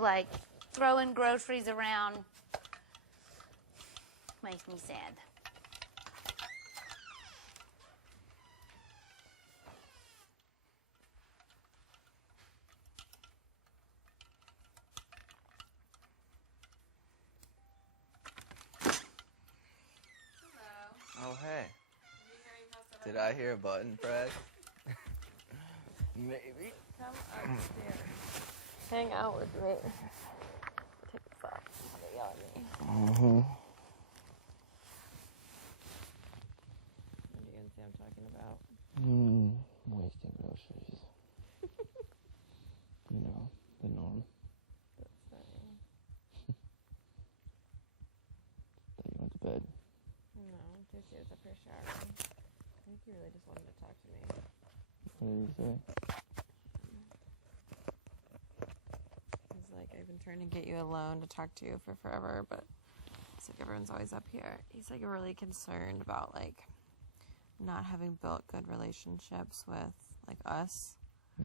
like throwing groceries around makes me sad. Oh, hey. Did I hear a button press? Maybe. Come upstairs. Hang out with me. Take this off. Somebody yell at me. Mm-hmm. What are you going to say I'm talking about? Wasting groceries. You know, the norm. That's funny. That you went to bed. No, Casey was up here showering. I think he really just wanted to talk to me. What did you say? He's like, I've been trying to get you alone to talk to you for forever, but it's like everyone's always up here. He's like really concerned about like not having built good relationships with like us.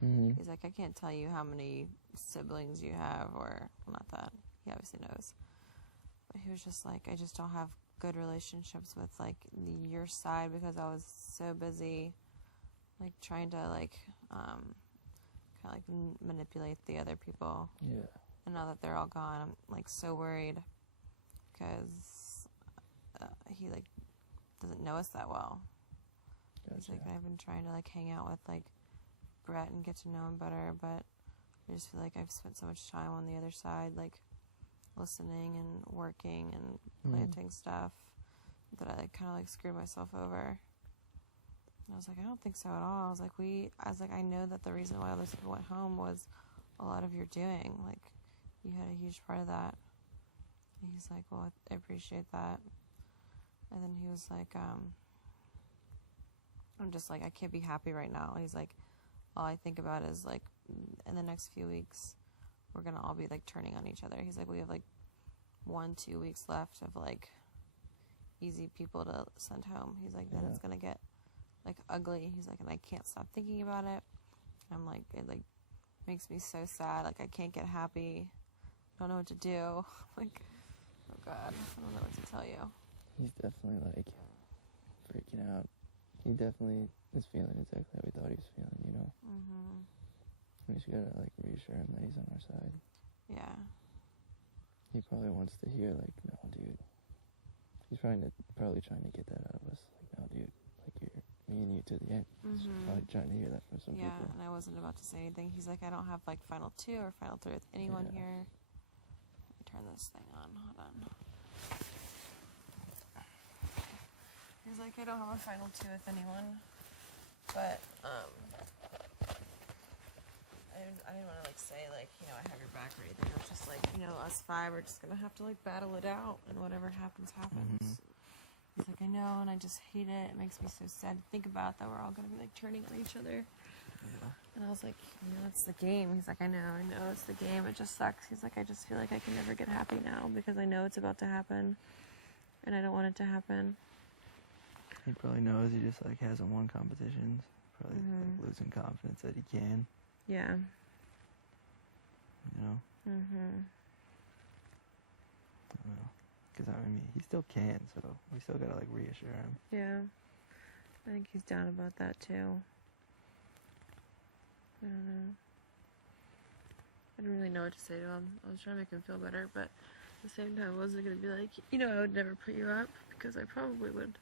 Mm-hmm. He's like, I can't tell you how many siblings you have, or well, not that. He obviously knows. But he was just like, I just don't have good relationships with like your side because I was so busy like trying to like kind of like manipulate the other people. Yeah. And now that they're all gone, I'm like so worried because he like doesn't know us that well. Gotcha. He's like, I've been trying to like hang out with like Brett and get to know him better, but I just feel like I've spent so much time on the other side, like listening and working and planting stuff, that I like kind of like screwed myself over. And I was like, I don't think so at all. I was like, I know that the reason why all those people went home was a lot of your doing. Like, you had a huge part of that. And he's like, well, I appreciate that. And then he was like, I'm just like, I can't be happy right now. He's like, all I think about is like, in the next few weeks, we're gonna all be like turning on each other. He's like, we have like 1-2 weeks left of like easy people to send home. He's like, then it's gonna get like ugly. He's like, and I can't stop thinking about it. I'm like, it like makes me so sad. Like I can't get happy. I don't know what to do. Like, oh God, I don't know what to tell you. He's definitely like freaking out. He definitely is feeling exactly how we thought he was feeling, you know? Mm-hmm. We just gotta like reassure him that he's on our side. Yeah. He probably wants to hear like, no, dude. He's probably trying to get that out of us. Like, no, dude. Like, you're me and you to the end. He's probably trying to hear that from some people. Yeah, and I wasn't about to say anything. He's like, I don't have like final 2 or final 3 with anyone here. Let me turn this thing on. Hold on. He's like, I don't have a final 2 with anyone. But, I didn't want to like say like, you know, I have your back or anything. I was just like, you know, us 5 are just gonna have to like battle it out, and whatever happens, happens. He's like, I know, and I just hate it. It makes me so sad to think about that we're all gonna be like turning on each other. Yeah. And I was like, you know, it's the game. He's like, I know, it's the game. It just sucks. He's like, I just feel like I can never get happy now because I know it's about to happen, and I don't want it to happen. He probably knows he just like hasn't won competitions. Probably like losing confidence that he can. Yeah. You know? I don't know. Because I mean, he still can, so we still gotta like reassure him. Yeah. I think he's down about that too. I don't know. I didn't really know what to say to him. I was trying to make him feel better, but at the same time I wasn't going to be like, you know, I would never put you up, because I probably would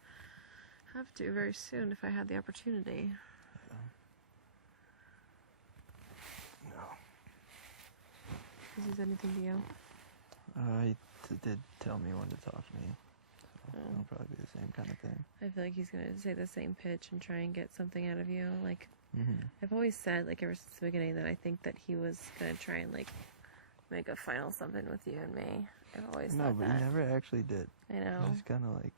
have to very soon if I had the opportunity. No. Has he said anything to you? He did tell me when to talk to me. So it'll probably be the same kind of thing. I feel like he's going to say the same pitch and try and get something out of you. Like, I've always said, like, ever since the beginning, that I think that he was going to try and, like, make a final something with you and me. I've always thought that. No, but he never actually did. I know. He just kind of, like...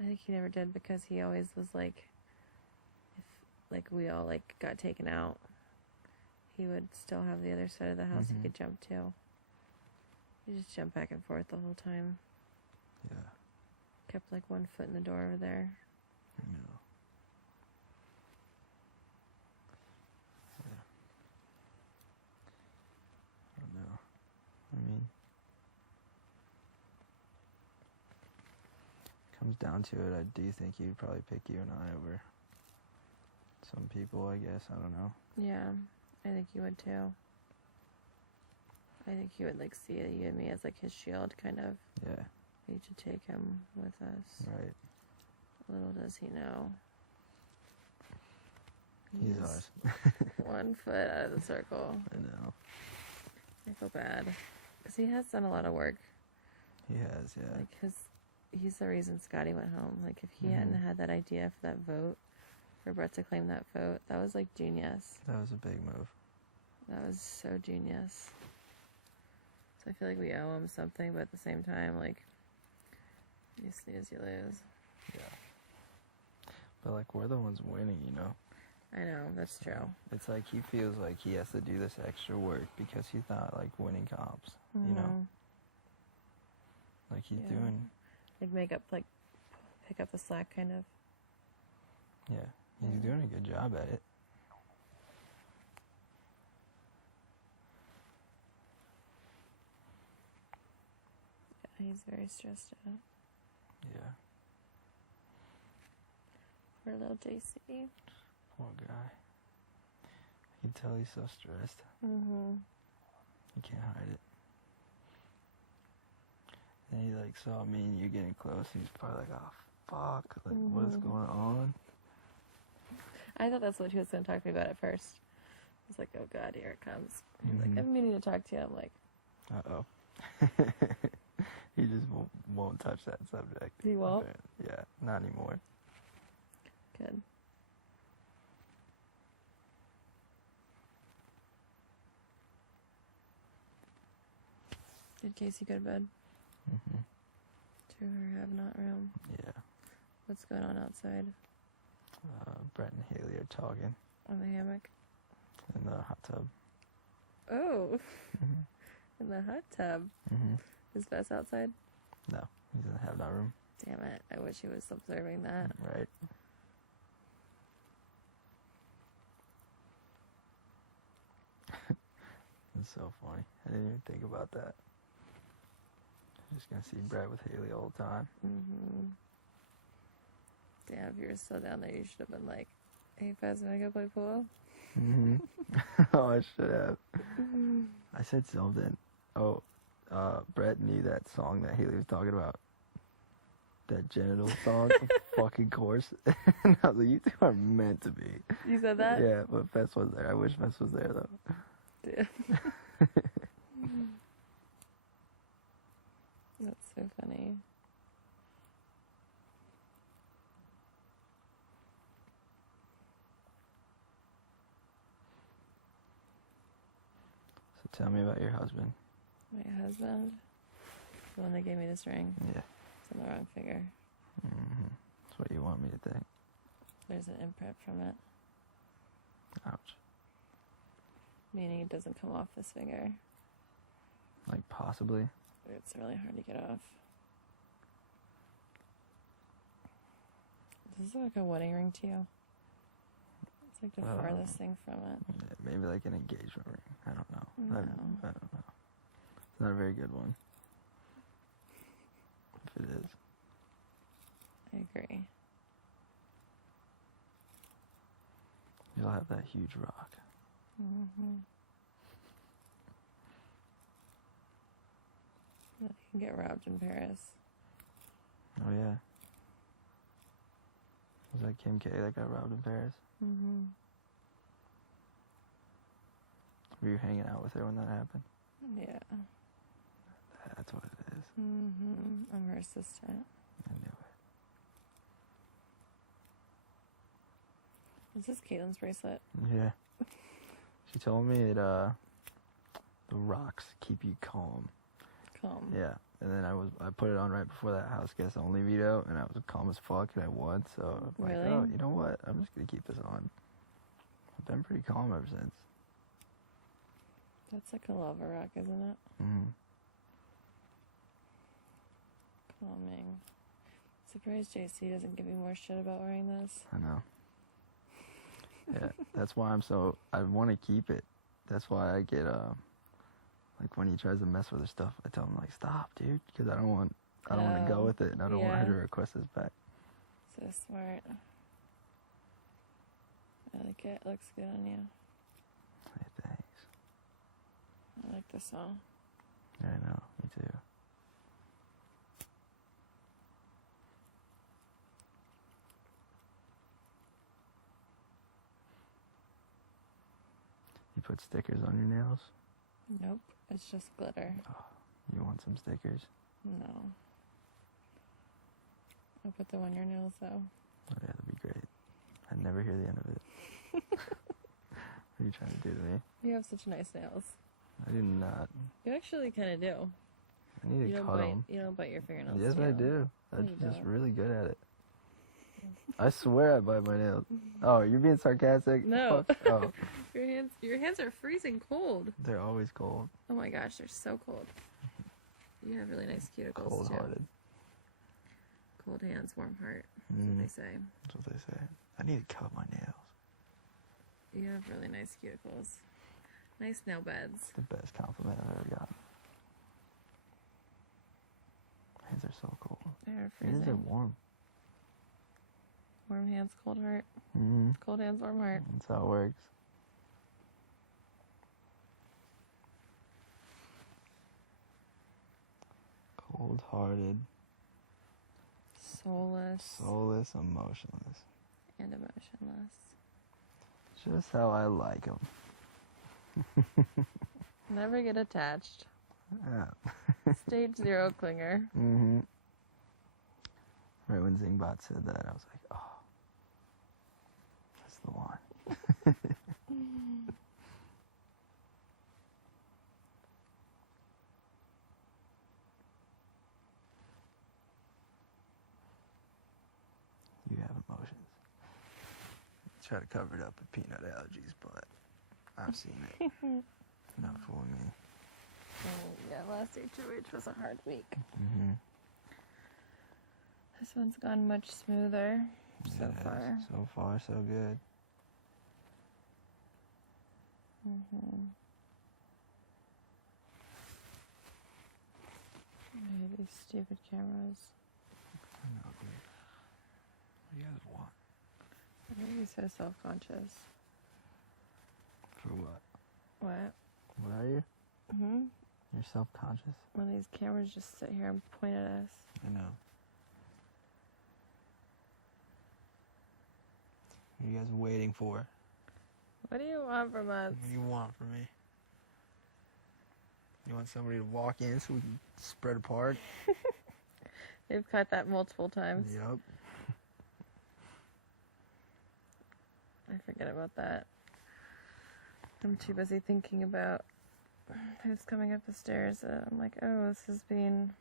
I think he never did because he always was, like, if, like, we all, like, got taken out, he would still have the other side of the house he could jump to. He just jumped back and forth the whole time. Yeah. Kept like one foot in the door over there. I know. Yeah. comes down to it, I do think he'd probably pick you and I over some people, I guess. I don't know. Yeah, I think he would too. I think he would like see you and me as like his shield, kind of. Yeah. We should take him with us. Right. Little does he know. He's ours. 1 foot out of the circle. I know. I feel bad. Because he has done a lot of work. He has, yeah. Like, he's the reason Scotty went home. Like, if he hadn't had that idea for that vote, for Brett to claim that vote, that was, like, genius. That was a big move. That was so genius. So I feel like we owe him something, but at the same time, like, you snooze, you lose. Yeah. But, like, we're the ones winning, you know? I know, that's true. It's like he feels like he has to do this extra work because he's not, like, winning comps, you know? Like, he's doing... Like, pick up the slack, kind of. Yeah, he's doing a good job at it. Yeah, he's very stressed out. Yeah. Poor little JC. Poor guy. I can tell he's so stressed. He can't hide it. And he, like, saw me and you getting close, and he's probably like, oh, fuck, like, what is going on? I thought that's what he was going to talk to me about at first. I was like, oh, God, here it comes. He's like, I'm meaning to talk to you. I'm like... Uh-oh. He just won't touch that subject. He won't? Yeah, not anymore. Good. Did Casey go to bed? To her have-not room. Yeah. What's going on outside? Brett and Haley are talking On the hammock? in the hot tub. Oh! In the hot tub? Is Bess outside? No, he's in the have-not room. Damn it. I wish he was observing that. Right. It's so funny. I didn't even think about that. I'm just gonna see Brett with Haley all the time. Damn, if you were still down there, you should have been like, hey, Bess, wanna go play pool? Oh, I should have. I said something. Oh, Brett knew that song that Haley was talking about. That genital song, of fucking course. And I was like, you two are meant to be. You said that? Yeah, but Bess was there. I wish Bess was there, though. Dude. That's so funny. So tell me about your husband. My husband? The one that gave me this ring. Yeah. It's on the wrong finger. That's what you want me to think. There's an imprint from it. Ouch. Meaning it doesn't come off this finger. Like, possibly. It's really hard to get off. Does this look like a wedding ring to you? It's like the farthest thing from it. Yeah, maybe like an engagement ring. I don't know. No. I don't know. It's not a very good one. If it is. I agree. You'll have that huge rock. You can get robbed in Paris. Oh, yeah. Was that Kim K that got robbed in Paris? Were you hanging out with her when that happened? Yeah. That's what it is. I'm her assistant. I knew it. Is this Caitlin's bracelet? Yeah. She told me it, the rocks keep you calm. Calm. Yeah. And then I put it on right before that house guest only video, and I was calm as fuck, and I won. So I'm like, Really? oh, you know what? I'm just gonna keep this on. I've been pretty calm ever since. That's like a lava rock, isn't it? Calming. Surprised JC doesn't give you more shit about wearing this. I know. Yeah, that's why I want to keep it. That's why I get, like when he tries to mess with her stuff, I tell him like, stop, dude, because I don't want I don't want to go with it, and I don't want her to request this back. So smart. I like it. It looks good on you. Hey, thanks. I like this song. Yeah, I know. Me too. You put stickers on your nails? Nope. It's just glitter. Oh, you want some stickers? No. I put them on your nails, though. Oh, yeah, that'd be great. I'd never hear the end of it. What are you trying to do to me? You have such nice nails. I do not. You actually kind of do. I need to cut them. You don't bite your fingernails. Yes, I do. I'm you just don't. really good at it. I swear I bite my nails. Oh, you're being sarcastic? No. Fuck. Oh, Your hands are freezing cold. they're always cold. Oh my gosh, they're so cold. You have really nice cuticles Cold-hearted. too. Cold hands, warm heart. That's Mm. what they say. That's what they say. I need to cut my nails. You have really nice cuticles. Nice nail beds. The best compliment I've ever gotten. My hands are so cold. They're My hands are freezing. warm. Warm hands, cold heart. Mm-hmm. Cold hands, warm heart. That's how it works. Cold-hearted, Soulless soulless, emotionless. and emotionless. Just how I like them. Never get attached. Yeah. Stage 0 clinger. Mm-hmm. Right when Zingbot said that, I was like, oh, that's the one. You have emotions. Try to cover it up with peanut allergies, but I've seen it. Not fooling me. Yeah, last HOH was a hard week. Mm-hmm. This one's gone much smoother so Yes, far. So far, so good. These stupid cameras. I know, dude. What do you guys want? I think he's so self-conscious. For what? What? What are you? Hmm? You're self-conscious? When these cameras just sit here and point at us. I know. What are you guys waiting for? What do you want from us? What do you want from me? You want somebody to walk in so we can spread apart? They've cut that multiple times. Yup. I forget about that. I'm too busy thinking about who's coming up the stairs. I'm like, oh, this is being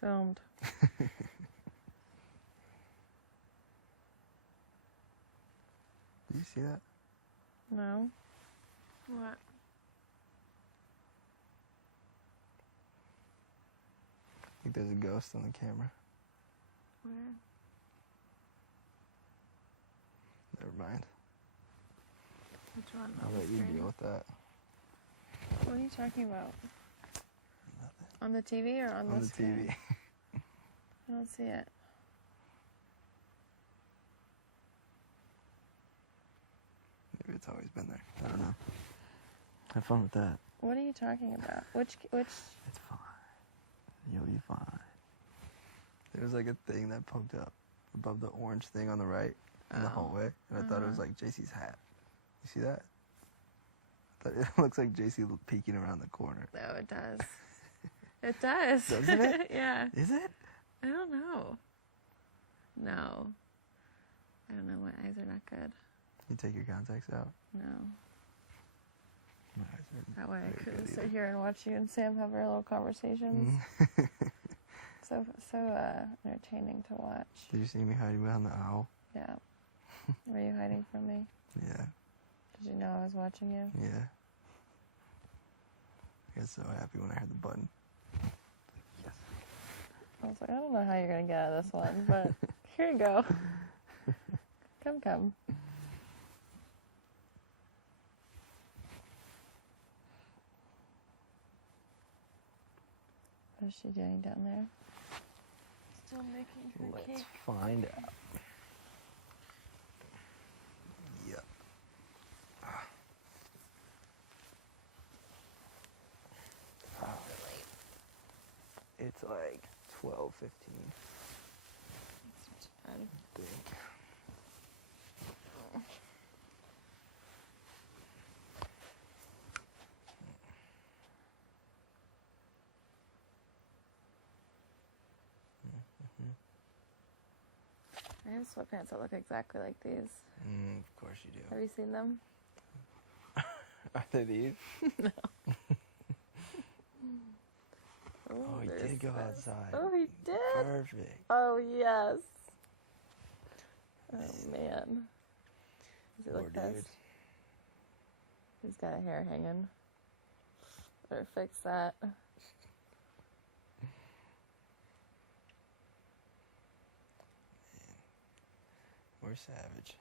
filmed. Did you see that? No? What? I think there's a ghost on the camera. Where? Never mind. Which one? I'll On the let you screen? deal with that. What are you talking about? Nothing. On the TV or on On the the screen? TV. I don't see it. Maybe it's always been there. I don't know. Have fun with that. What are you talking about? Which? It's fine. You'll be fine. There's like a thing that poked up above the orange thing on the right in the Oh. hallway, and I thought it was Uh-huh. like JC's hat. You see that? I thought it looks like JC peeking around the corner. No, it does. It does. Doesn't it? Yeah. Is it? I don't know. No. I don't know. My eyes are not good. You take your contacts out. No. My eyes are That way I very couldn't good sit either. here and watch you and Sam have our little conversations. So entertaining to watch. Did you see me hiding behind the owl? Yeah. Were you hiding from me? Yeah. Did you know I was watching you? Yeah. I got so happy when I heard the button. Yes. I was like, I don't know how you're gonna get out of this one, but here you go. Come. What's she doing down there? Still making her Let's cake. find out. Yep. It's like 12:15. That's not bad. I think. I have sweatpants that look exactly like these. Of course you do. Have you seen them? Are they these? No. Oh, he they're did go so- outside. Oh, he did? Perfect. Oh, yes. Oh, man. Does he Poor look dude. pissed? He's got a hair hanging. Better fix that. We're savage.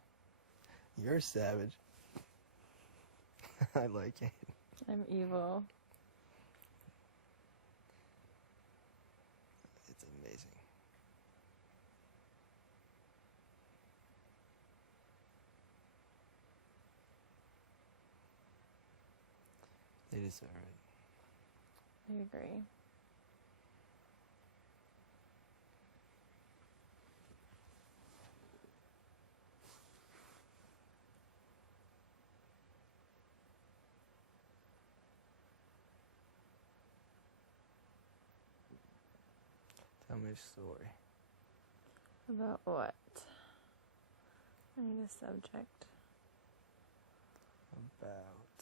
You're savage. I like it. I'm evil. It's amazing. They deserve it. I agree. Tell me a story. About what? I need a subject. About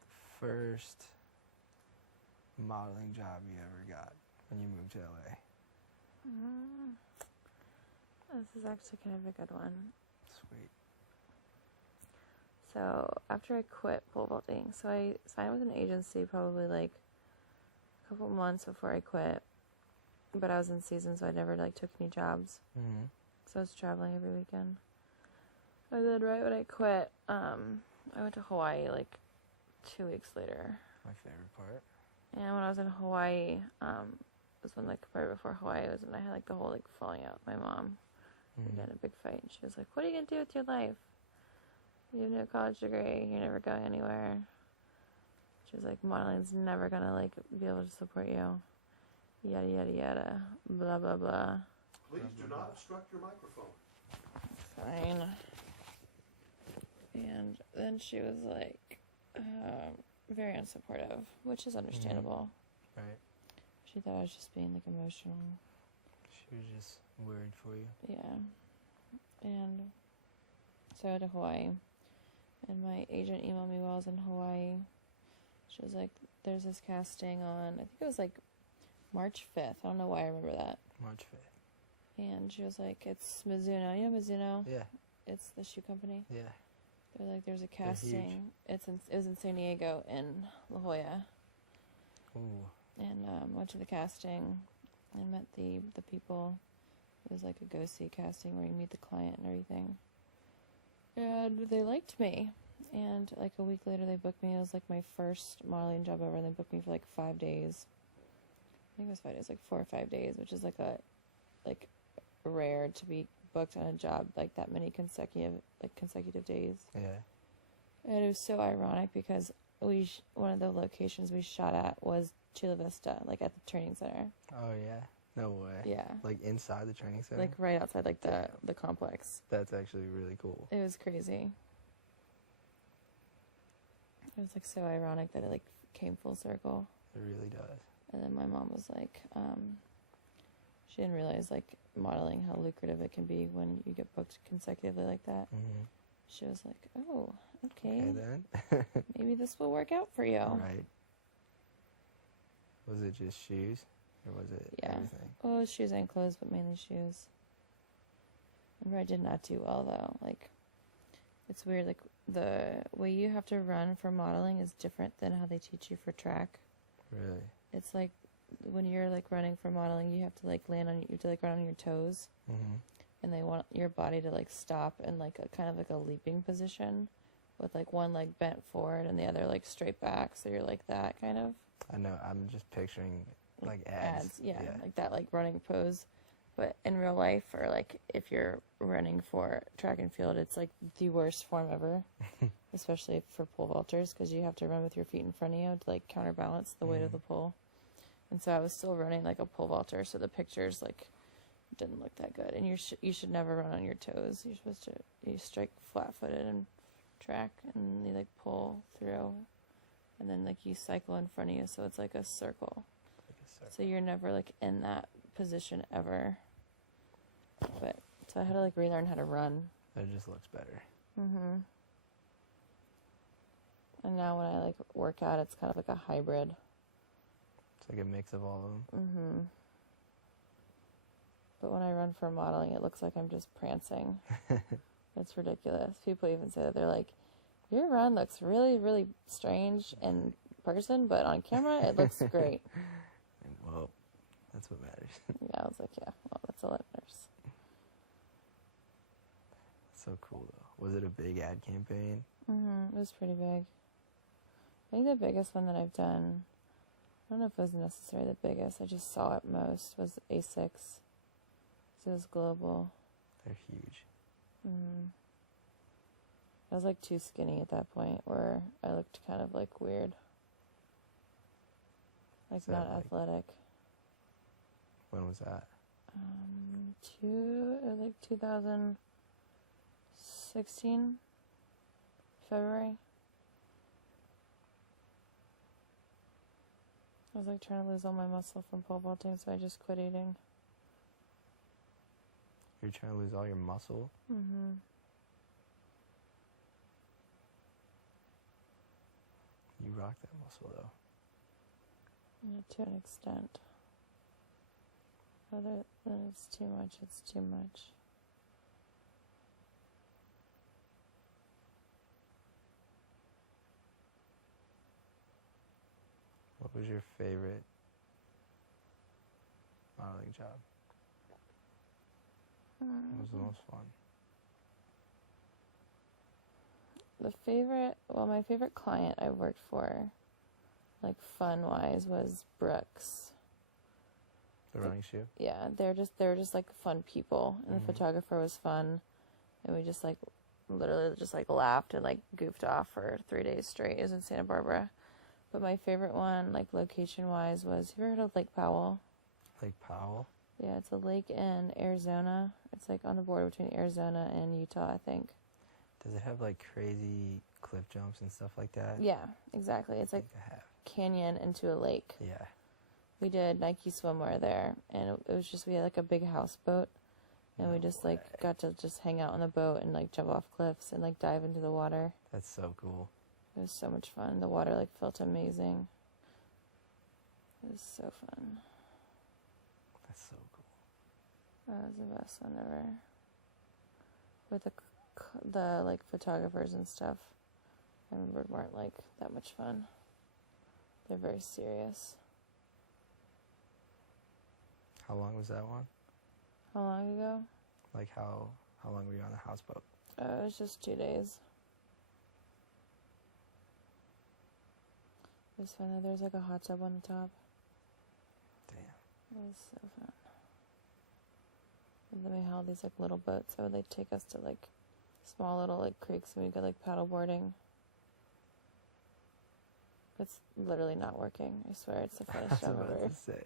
the first modeling job you ever got when you moved to LA. This is actually kind of a good one. Sweet. So after I quit pole vaulting, so I signed with an agency probably like a couple months before I quit, but I was in season, so I never like took any jobs. Mm-hmm. So I was traveling every weekend. And then right when I quit, I went to Hawaii like 2 weeks later. My favorite part. And when I was in Hawaii, was when like right before Hawaii was when I had like a whole like falling out with my mom. We got in a big fight, and she was like, "What are you gonna do with your life? You have no college degree. You're never going anywhere." She was like, "Modeling's never gonna like be able to support you." Yada yada yada. Blah blah blah. Please do not obstruct your microphone. Fine. And then she was like, very unsupportive, which is understandable. Right. She thought I was just being like emotional. She was just worried for you. Yeah. And so I went to Hawaii, and my agent emailed me while I was in Hawaii. She was like, "There's this casting on," I think it was like March 5th. I don't know why I remember that. March 5th. And she was like, "It's Mizuno. You know Mizuno? Yeah. It's the shoe company." Yeah. They're like, "There's a They're huge. casting. It was in San Diego in La Jolla." Ooh. And went to the casting and met the people. It was like a go-see casting where you meet the client and everything. And they liked me. And like a week later they booked me. It was like my first modeling job ever, and they booked me for like 5 days. I think it was 5 days, like 4 or 5 days, which is like rare to be booked on a job like that many consecutive days. Yeah. And it was so ironic because one of the locations we shot at was Chula Vista, like at the training center. Oh, yeah. No way. Yeah. Like inside the training center? Like right outside like the complex. That's actually really cool. It was crazy. It was like so ironic that it like came full circle. It really does. And then my mom was like, she didn't realize like modeling how lucrative it can be when you get booked consecutively like that. Mm-hmm. She was like, "Oh, okay, Okay, then. maybe this will work out for you." Right. Was it just shoes? Or was it Yeah. everything? Well, shoes and clothes, but mainly shoes. Remember, I did not do well though. Like, it's weird. Like the way you have to run for modeling is different than how they teach you for track. Really? It's like when you're like running for modeling, you have to like run on your toes, Mm-hmm. and they want your body to like stop in like a kind of like a leaping position, with like one leg bent forward and the other like straight back, so you're like that kind of. I know. I'm just picturing like ads. Yeah, like that like running pose. But in real life, or like if you're running for track and field, it's like the worst form ever, especially for pole vaulters, because you have to run with your feet in front of you to like counterbalance the weight of the pole. And so I was still running like a pole vaulter, so the pictures like didn't look that good. And you should never run on your toes. You're supposed to strike flat-footed and track, and you like pull through, and then like you cycle in front of you, so it's like a circle. So you're never like in that position ever. But so I had to like relearn how to run. It just looks better. And now when I like work out, it's kind of like a hybrid. It's like a mix of all of them. But when I run for modeling, it looks like I'm just prancing. It's ridiculous. People even say that, they're like, your run looks really, really strange in person, but on camera, it looks great. And, well, that's what matters. Yeah, I was like, yeah, well, that's all that matters. So cool, though. Was it a big ad campaign? It was pretty big. I think the biggest one that I've done, I don't know if it was necessarily the biggest, I just saw it most, was A6. So it was global. They're huge. I was like too skinny at that point, where I looked kind of like weird. Like So, not like, athletic. When was that? It was like 2016, February. I was like trying to lose all my muscle from pole vaulting, so I just quit eating. You're trying to lose all your muscle? You rock that muscle, though. Yeah, to an extent. Other than it's too much, it's too much. What was your favorite modeling job? What was the most fun? My favorite client I worked for, like fun-wise, was Brooks. The running shoe? Yeah, they were just like fun people, and the photographer was fun, and we just like literally just like laughed and like goofed off for 3 days straight. It was in Santa Barbara. But my favorite one, like location-wise, was, have you ever heard of Lake Powell? Lake Powell? Yeah, it's a lake in Arizona. It's like on the border between Arizona and Utah, I think. Does it have like crazy cliff jumps and stuff like that? Yeah, exactly. It's like I have. canyon into a lake. Yeah. We did Nike swimwear there, and it was just, we had like a big houseboat, and we just like got to just hang out on the boat and like jump off cliffs and like dive into the water. That's so cool. It was so much fun. The water like felt amazing. It was so fun. That's so cool. That was the best one ever. With the like photographers and stuff, I remember weren't like that much fun. They're very serious. How long was that one? How long ago? Like how long were you on the houseboat? It was just 2 days. It was fun. There was like a hot tub on the top. Damn. It was so fun. And then we had all these like little boats that would like take us to like small little like creeks, and we'd go like paddle boarding. It's literally not working. I swear, it's the funnest job ever. To say.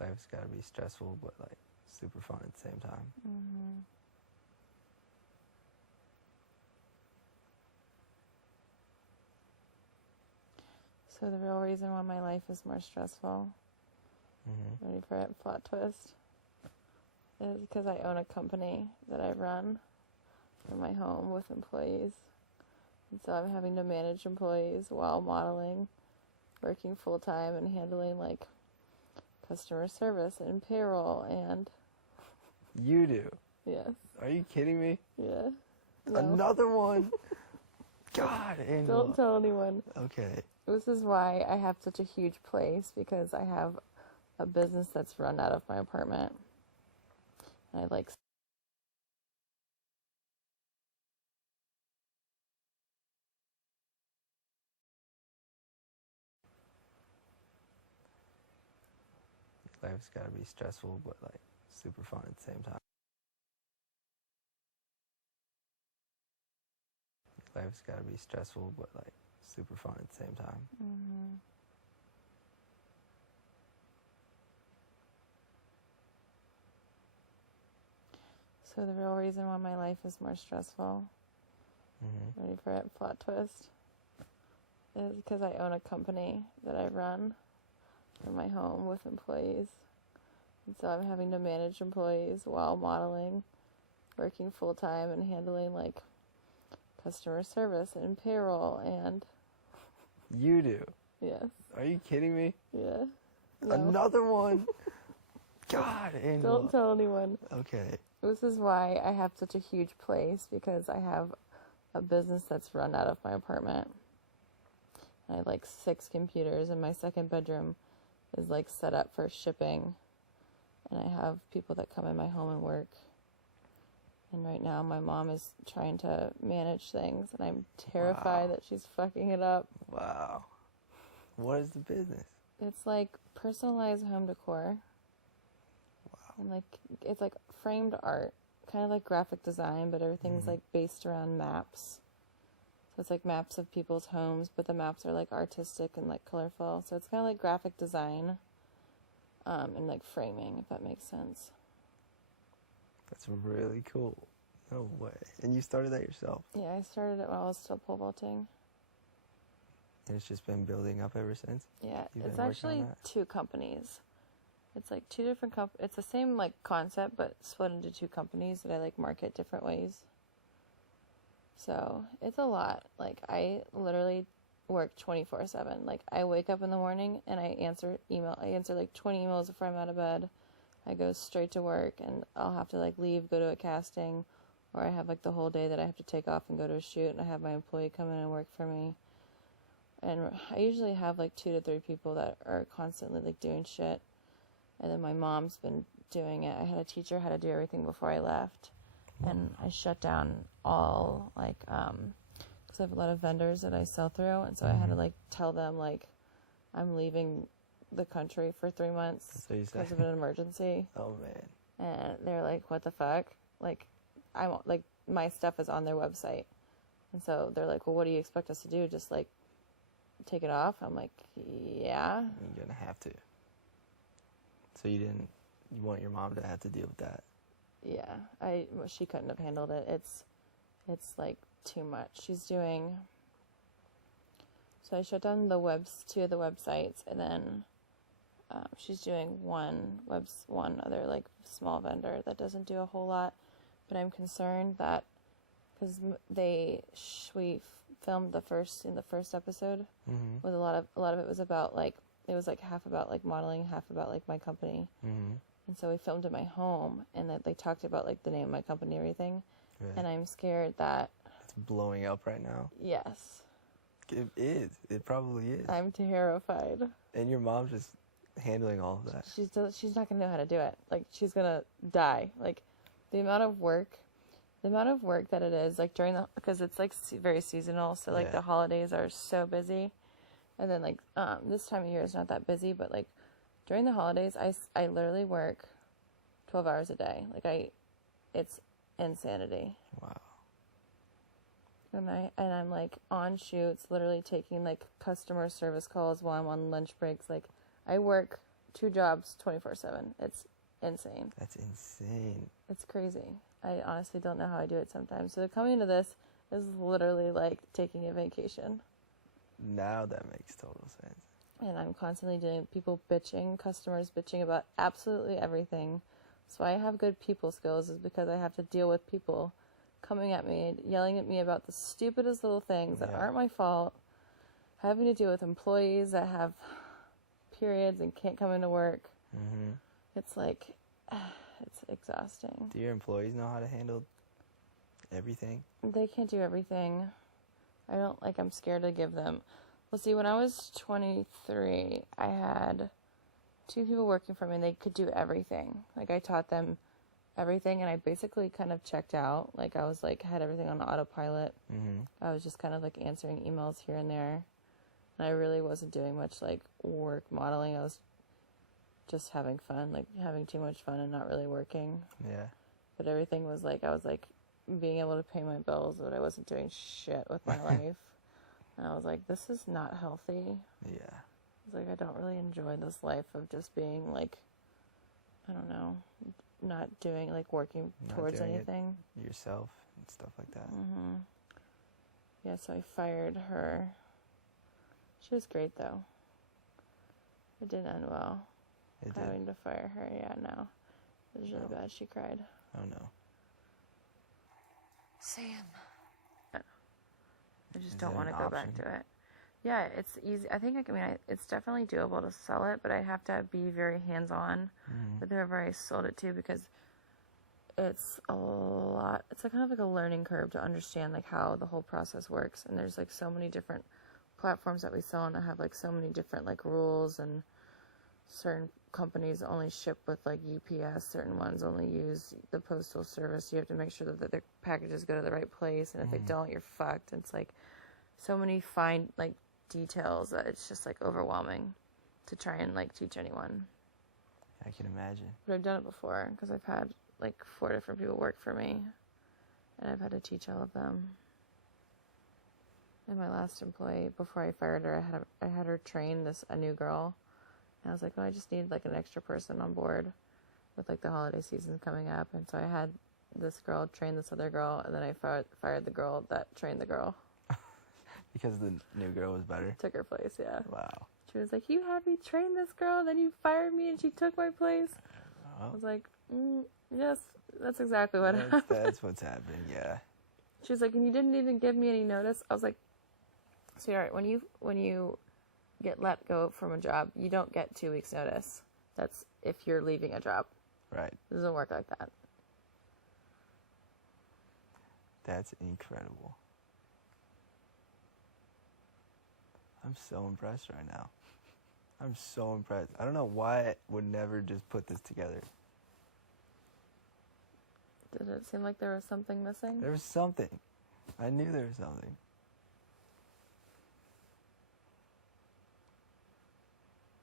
Life's gotta be stressful, but like super fun at the same time. So the real reason why my life is more stressful, ready for it, plot twist, is because I own a company that I run from my home with employees. And so I'm having to manage employees while modeling, working full time and handling like customer service and payroll and... You do? Yes. Are you kidding me? Yeah. No. Another one? God, Angela. Don't tell anyone. Okay. This is why I have such a huge place, because I have a business that's run out of my apartment. And I like Life's gotta be stressful, but like super fun at the same time. Life's gotta be stressful, but like super fun at the same time. Mm-hmm. So the real reason why my life is more stressful, ready for it, plot twist, is because I own a company that I run in my home with employees. And so I'm having to manage employees while modeling, working full time and handling like customer service and payroll and You do? yes. Are you kidding me? Yeah. No. Another one? God, Angela. Don't tell anyone. Okay. This is why I have such a huge place, because I have a business that's run out of my apartment. I have like 6 computers, and my second bedroom is like set up for shipping. And I have people that come in my home and work. And right now my mom is trying to manage things, and I'm terrified that she's fucking it up. Wow. What is the business? It's like personalized home decor. Wow. And like it's like framed art, kind of like graphic design, but everything's like based around maps. So it's like maps of people's homes, but the maps are like artistic and like colorful. So it's kind of like graphic design, and like framing, if that makes sense. That's really cool. No way. And you started that yourself? Yeah, I started it when I was still pole vaulting. And it's just been building up ever since? Yeah, You've it's been working on actually that? 2 companies. It's like 2 different it's the same like concept, but split into 2 companies that I like market different ways. So it's a lot. Like I literally work 24/7. Like I wake up in the morning and I answer email. I answer like 20 emails before I'm out of bed. I go straight to work, and I'll have to like leave, go to a casting, or I have like the whole day that I have to take off and go to a shoot, and I have my employee come in and work for me. And I usually have like 2 to 3 people that are constantly like doing shit. And then my mom's been doing it. I had to teach her how to do everything before I left. And I shut down all like, because I have a lot of vendors that I sell through. And so I had to like tell them like I'm leaving the country for 3 months So you say. because of an emergency. Oh, man. And they're like, what the fuck? Like, I'm like, my stuff is on their website. And so they're like, well, what do you expect us to do? Just like take it off? I'm like, yeah. You're going to have to. So you want your mom to have to deal with that? Yeah. She couldn't have handled it. It's like too much. She's doing, so I shut down 2 of the websites, and then she's doing one other like small vendor that doesn't do a whole lot. But I'm concerned that because we filmed the first episode with a lot of it was about like, it was like half about like modeling, half about like my company. And so we filmed in my home, and that they talked about like the name of my company and everything. Right. And I'm scared that It's blowing up right now. yes, It is. It probably is. I'm terrified. And your mom's just handling all of that. She's not gonna know how to do it. Like she's gonna die. Like the amount of work that it is, like because it's like very seasonal. So like the holidays are so busy, and then like this time of year is not that busy, but like during the holidays, I literally work 12 hours a day. Like it's insanity. Wow. And I'm like on shoots, literally taking like customer service calls while I'm on lunch breaks. Like I work 2 jobs 24/7. It's insane. That's insane. It's crazy. I honestly don't know how I do it sometimes. So coming into this is literally like taking a vacation. Now that makes total sense. And I'm constantly dealing with people bitching, customers bitching about absolutely everything. So I have good people skills is because I have to deal with people coming at me, yelling at me about the stupidest little things that aren't my fault, having to deal with employees that have periods and can't come into work. It's like, it's exhausting. Do your employees know how to handle everything? They can't do everything. I'm scared to give them. Well, see, when I was 23, I had 2 people working for me, and they could do everything. Like, I taught them everything, and I basically kind of checked out. Like, I was, like, had everything on autopilot. I was just kind of, like, answering emails here and there. And I really wasn't doing much, like, work modeling. I was just having fun, like having too much fun and not really working. Yeah. But everything was like, I was like being able to pay my bills, but I wasn't doing shit with my life. And I was like, this is not healthy. Yeah. I was like, I don't really enjoy this life of just being like, I don't know, not doing, like working Not towards doing it anything. yourself and stuff like that. Mm-hmm. Yeah, so I fired her. She was great though. It didn't end well. It did. Having to fire her, yeah, no. It was really Oh. bad. She cried. Oh no. Sam. I just Is don't that want to an go back option? to it. Yeah, it's easy. I think, it's definitely doable to sell it, but I have to be very hands-on Mhm. with whoever I sold it to because it's a lot. It's kind of like a learning curve to understand like how the whole process works. And there's like so many different platforms that we sell on that have like so many different like rules, and certain companies only ship with like UPS, certain ones only use the postal service. You have to make sure that the packages go to the right place, and if they don't, you're fucked. It's like so many fine like details that it's just like overwhelming to try and like teach anyone. I can imagine. But I've done it before because I've had like 4 different people work for me, and I've had to teach all of them. And my last employee, before I fired her, I had her train a new girl. And I was like, well, I just need like an extra person on board with like the holiday season coming up. And so I had this girl train this other girl, and then I fired the girl that trained the girl. Because the new girl was better. Took her place, yeah. Wow. She was like, you had me train this girl, then you fired me and she took my place. I was like, yes, that's exactly what happened. That's what's happening, yeah. She was like, and you didn't even give me any notice. I was like, sweetheart, when you get let go from a job, you don't get 2 weeks notice. That's if you're leaving a job. Right. It doesn't work like that. That's incredible. I'm so impressed right now. I'm so impressed. I don't know why I would never just put this together. Did it seem like there was something missing? There was something. I knew there was something.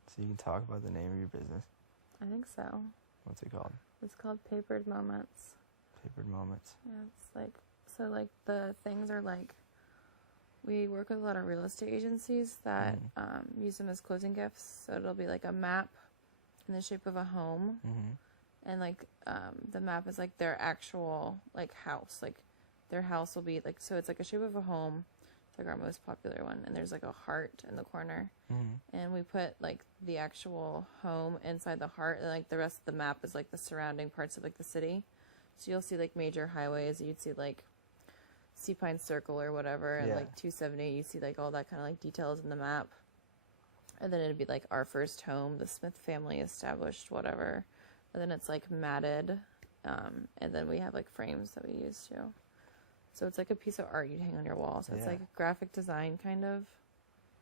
So you can talk about the name of your business. I think so. What's it called? It's called Papered Moments. Papered Moments. Yeah, it's like, so like the things are like, we work with a lot of real estate agencies that use them as closing gifts. So it'll be like a map in the shape of a home. Mm-hmm. And like the map is like their actual like house. Like their house will be like, so it's like a shape of a home. It's like our most popular one. And there's like a heart in the corner. Mm-hmm. And we put like the actual home inside the heart. And like the rest of the map is like the surrounding parts of like the city. So you'll see like major highways. You'd see like Sea Pine Circle or whatever, and Yeah. like 270, you see like all that kind of like details in the map. And then it'd be like our first home, the Smith family established, whatever. And then it's like matted, and then we have like frames that we use too. So it's like a piece of art you'd hang on your wall. So it's Yeah. like graphic design kind of.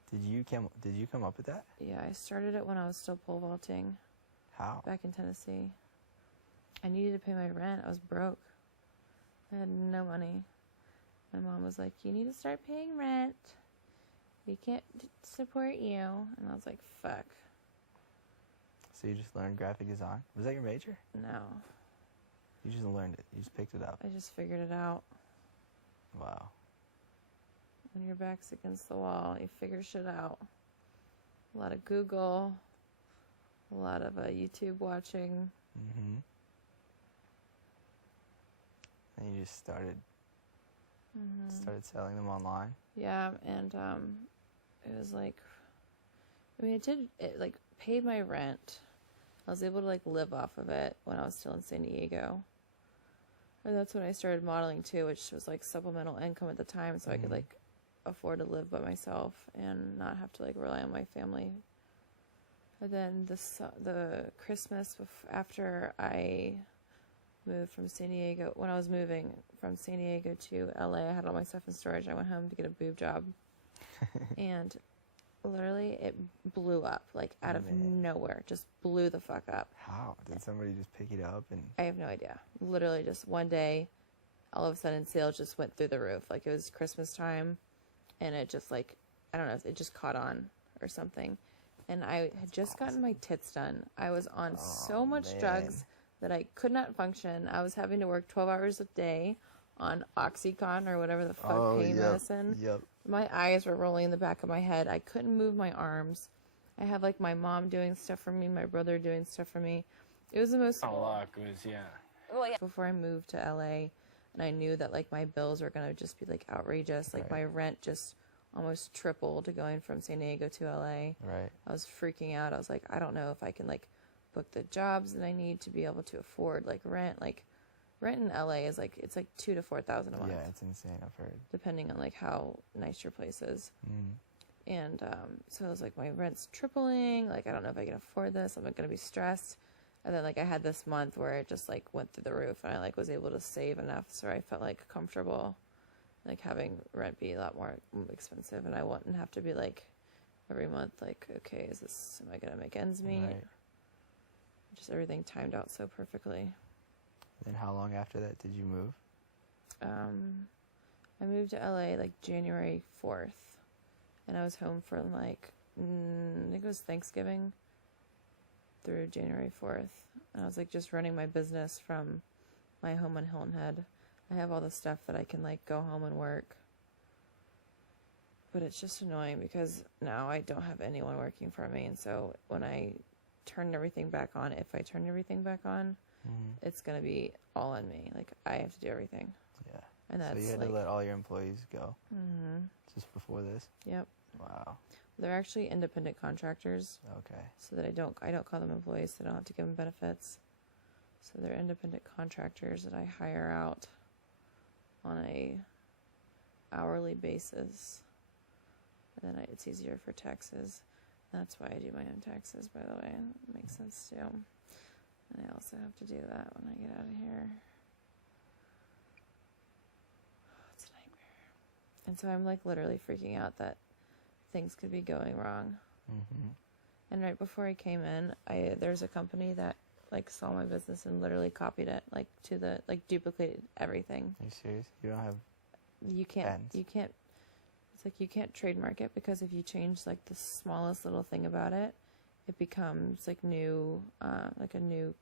Did you come up with that? Yeah, I started it when I was still pole vaulting How? back in Tennessee. I needed to pay my rent. I was broke. I had no money. My mom was like, you need to start paying rent. We can't support you. And I was like, fuck. So you just learned graphic design? Was that your major? No. You just learned it. You just picked it up. I just figured it out. Wow. When your back's against the wall, you figure shit out. A lot of Google. A lot of YouTube watching. Mm-hmm. And you just started selling them online. Yeah, and it was like, I mean, it like paid my rent. I was able to like live off of it when I was still in San Diego. And that's when I started modeling too, which was like supplemental income at the time, so I could like afford to live by myself and not have to like rely on my family. And then the Christmas after I moved from San Diego, when I was moving from San Diego to LA, I had all my stuff in storage. I went home to get a boob job. And literally it blew up, like out of nowhere. Just blew the fuck up. How? Did somebody just pick it up and... I have no idea. Literally just one day, all of a sudden sales just went through the roof. Like it was Christmas time and it just like, I don't know, it just caught on or something. and I had just gotten my tits done. I was on so much man. drugs that I could not function. I was having to work 12 hours a day on Oxycontin or whatever the fuck pain medicine. Yep. My eyes were rolling in the back of my head. I couldn't move my arms. I had like my mom doing stuff for me, my brother doing stuff for me. It was the most Well, yeah. before I moved to LA, and I knew that like my bills were gonna just be like outrageous. Like my rent just almost tripled going from San Diego to LA. Right. I was freaking out. I was like, I don't know if I can like book the jobs that I need to be able to afford like rent. Like rent in LA is like it's like $2,000 to $4,000 a month. Yeah, it's insane. I've heard. Depending on like how nice your place is. Mm. And so I was like, my rent's tripling. Like I don't know if I can afford this. I'm gonna be stressed. And then like I had this month where it just like went through the roof, and I like was able to save enough so I felt like comfortable, like having rent be a lot more expensive, and I wouldn't have to be like every month like, okay, am I gonna make ends meet? Right. Just everything timed out so perfectly. Then how long after that did you move? I moved to LA like January 4th, and I was home for like I think it was Thanksgiving through January 4th. And I was like just running my business from my home on Hilton Head. I have all the stuff that I can like go home and work. But it's just annoying because now I don't have anyone working for me. And so when I turn everything back on, if I turn everything back on, it's going to be all on me. Like I have to do everything. Yeah. And that's so you had like, to let all your employees go mm-hmm. just before this? Yep. Wow. They're actually independent contractors. Okay. So that I don't call them employees, so I don't have to give them benefits. So they're independent contractors that I hire out on a hourly basis. And then it's easier for taxes. That's why I do my own taxes, by the way. It makes sense too. And I also have to do that when I get out of here. It's a nightmare. And so I'm like literally freaking out that things could be going wrong. Mm-hmm. And right before I came in, there's a company that like saw my business and literally copied it, like to the like duplicated everything. Are you serious? You don't have patents? You can't. It's like you can't trademark it because if you change like the smallest little thing about it, it becomes like new, like a new,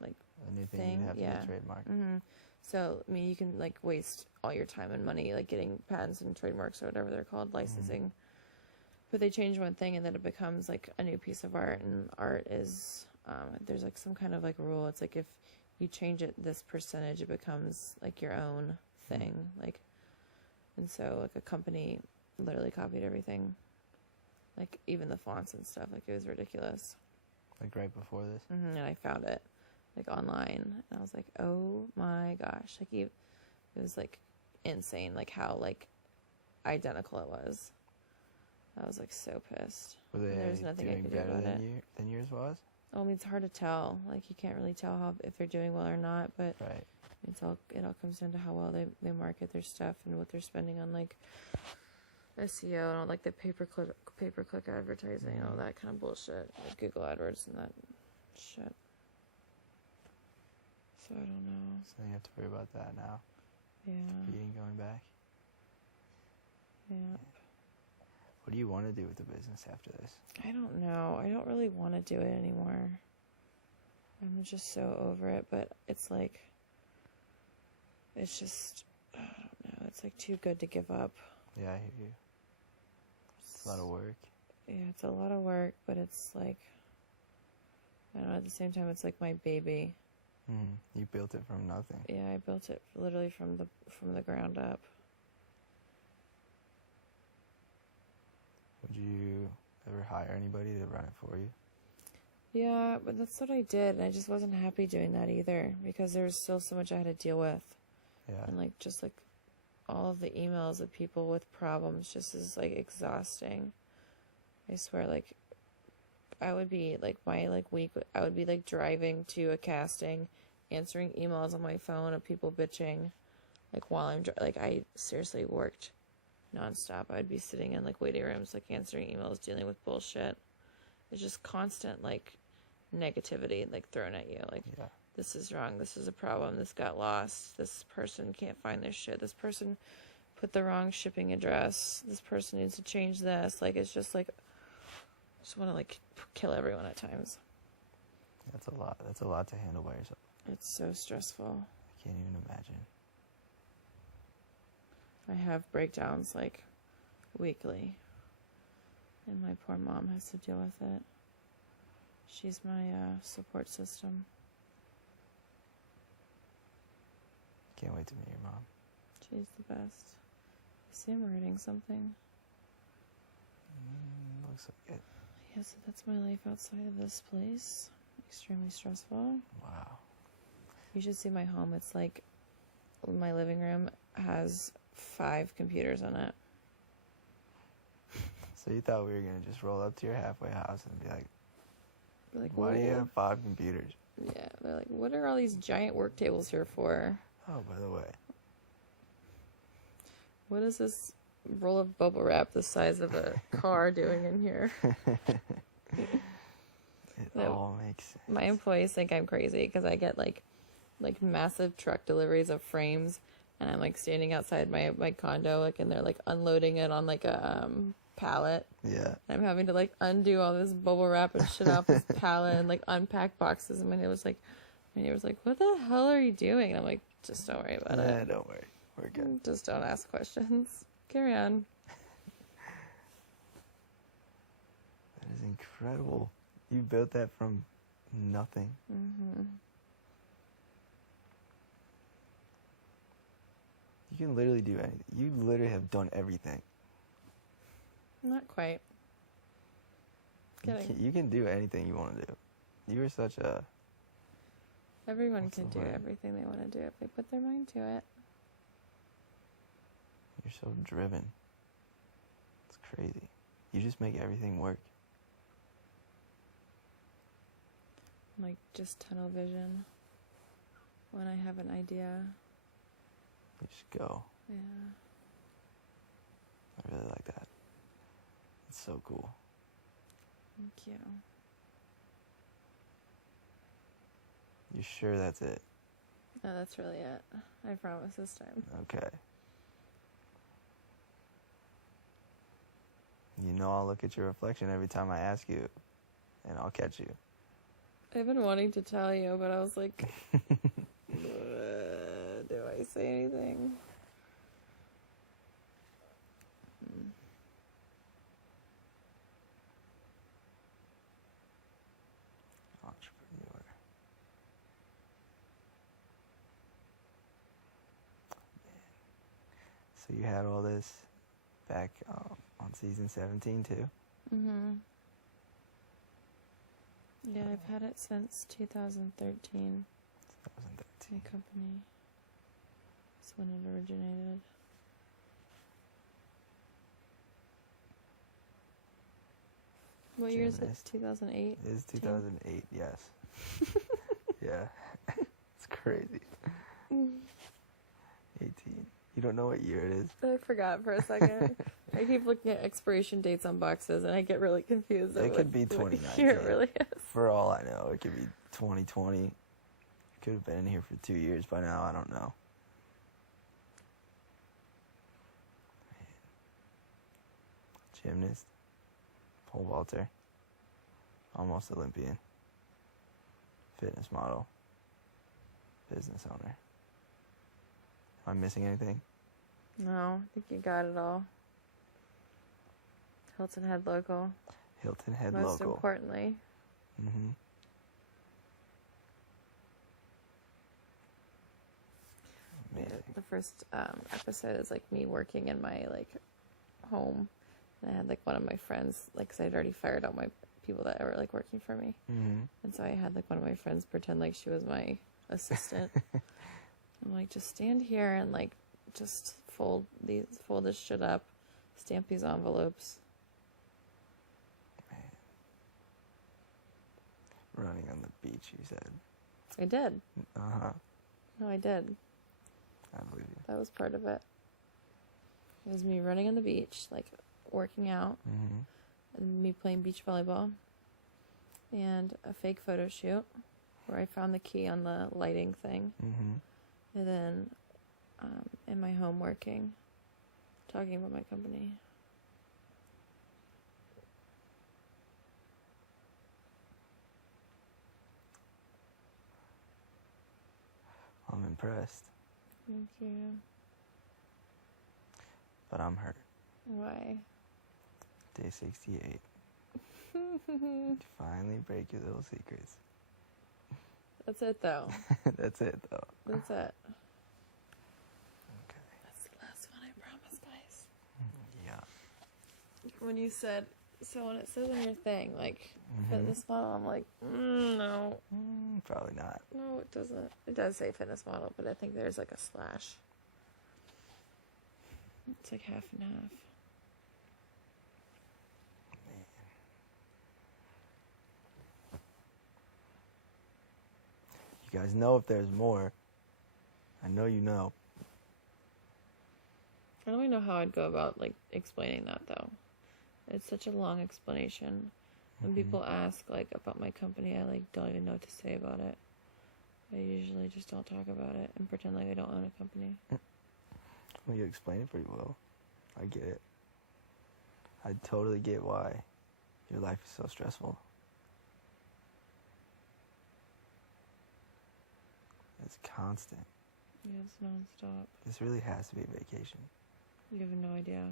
like a new thing thing. you have Yeah. to trademark. Mm-hmm. So I mean, you can like waste all your time and money like getting patents and trademarks or whatever they're called, licensing. Mm-hmm. But they change one thing and then it becomes like a new piece of art, and art is there's like some kind of like rule. It's like if you change it this percentage, it becomes like your own thing. Like, and so like a company literally copied everything, like even the fonts and stuff. Like it was ridiculous. Like right before this? Mm-hmm. And I found it like online, and I was like, oh my gosh, like it was like insane, like how like identical it was. I was like so pissed. Were they There's nothing I doing could do better about it. than yours was? Well, I mean, it's hard to tell. Like you can't really tell if they're doing well or not. But Right. it all comes down to how well they market their stuff and what they're spending on like SEO and all like the pay-per-click advertising and all that kind of bullshit, like Google AdWords and that shit. So I don't know. So you have to worry about that now. Yeah. Competing, going back. Yeah. What do you want to do with the business after this? I don't know. I don't really want to do it anymore. I'm just so over it, but it's like, it's just, I don't know. It's like too good to give up. Yeah, I hear you. It's a lot of work. Yeah, it's a lot of work, but it's like, I don't know, at the same time, it's like my baby. You built it from nothing. Yeah, I built it literally from the ground up. Would you ever hire anybody to run it for you? Yeah, but that's what I did, and I just wasn't happy doing that either, because there was still so much I had to deal with. Yeah. And like just like all of the emails of people with problems just is like exhausting. I swear, like I would be like my like week, I would be like driving to a casting, answering emails on my phone of people bitching, like while I'm like I seriously worked nonstop. I'd be sitting in like waiting rooms, like answering emails, dealing with bullshit. It's just constant like negativity like thrown at you, like this is wrong, this is a problem, this got lost, this person can't find their shit, this person put the wrong shipping address, this person needs to change this. Like it's just like Just want to like kill everyone at times. That's a lot. That's a lot to handle by yourself. It's so stressful. I can't even imagine. I have breakdowns like weekly, and my poor mom has to deal with it. She's my support system. Can't wait to meet your mom. She's the best. I see I'm writing something. Looks like it. Yeah, so that's my life outside of this place. Extremely stressful. Wow. You should see my home. It's like my living room has 5 computers in it. So you thought we were going to just roll up to your halfway house and be like, why "Whoa." do you have 5 computers? Yeah, they're like, what are all these giant work tables here for? Oh, by the way. What is this roll of bubble wrap the size of a car doing in here? It all makes sense. My employees think I'm crazy because I get like massive truck deliveries of frames, and I'm like standing outside my condo, like, and they're like unloading it on like a pallet. Yeah. And I'm having to like undo all this bubble wrap and shit off this pallet and like unpack boxes. And my neighbor's like, what the hell are you doing? And I'm like, just don't worry about it. Yeah, don't worry. We're good. Just don't ask questions. Carry on. That is incredible. You built that from nothing. Mm-hmm. You can literally do anything. You literally have done everything. Not quite. Kidding. You can do anything you want to do. You are such a... Everyone What's can the do word? everything they want to do if they put their mind to it. You're so driven. It's crazy. You just make everything work. Like just tunnel vision. When I have an idea. You just go. Yeah. I really like that. It's so cool. Thank you. You sure that's it? No, that's really it. I promise this time. Okay. You know I'll look at your reflection every time I ask you, and I'll catch you. I've been wanting to tell you, but I was like, do I say anything? Entrepreneur. Man. So you had all this back on season 17 too? Mm-hmm. Yeah, I've had it since 2013. 2013. My company. That's when it originated. What year is it? Gymnast. 2008? It is 2008, yes. Yeah. It's crazy. 18. You don't know what year it is? I forgot for a second. I keep looking at expiration dates on boxes, and I get really confused. It could be 2019. Here it really is. For all I know, it could be 2020. Could have been in here for 2 years by now. I don't know. Gymnast, pole vaulter, almost Olympian, fitness model, business owner. Am I missing anything? No, I think you got it all. Hilton Head local. Hilton Head Most local. importantly. Mm-hmm. Amazing. The first episode is like me working in my like home, and I had like one of my friends, like, 'cause I'd already fired all my people that were like working for me, Mm-hmm. and so I had like one of my friends pretend like she was my assistant. I'm like, just stand here and like just fold this shit up, stamp these envelopes. Running on the beach, you said. I did. Uh-huh. No, I did. I believe you. That was part of it. It was me running on the beach, like working out, Mm-hmm. and me playing beach volleyball, and a fake photo shoot where I found the key on the lighting thing, Mm-hmm. and then in my home working, talking about my company. impressed. Thank you. But I'm hurt. Why? Day 68. Finally break your little secrets. That's it, though. That's it, though. That's it. Okay. That's the last one, I promise, guys. Yeah. When you said, so when it says on your thing, like, fitness model, I'm like, no. Probably not. No, it doesn't. It does say fitness model, but I think there's like a slash. It's like half and half. Man. You guys know if there's more. I know you know. I don't even know how I'd go about, like, explaining that, though. It's such a long explanation. When people ask, like, about my company, I, like, don't even know what to say about it. I usually just don't talk about it and pretend like I don't own a company. Well, you explain it pretty well. I get it. I totally get why your life is so stressful. It's constant. Yeah, it's nonstop. This really has to be a vacation. You have no idea.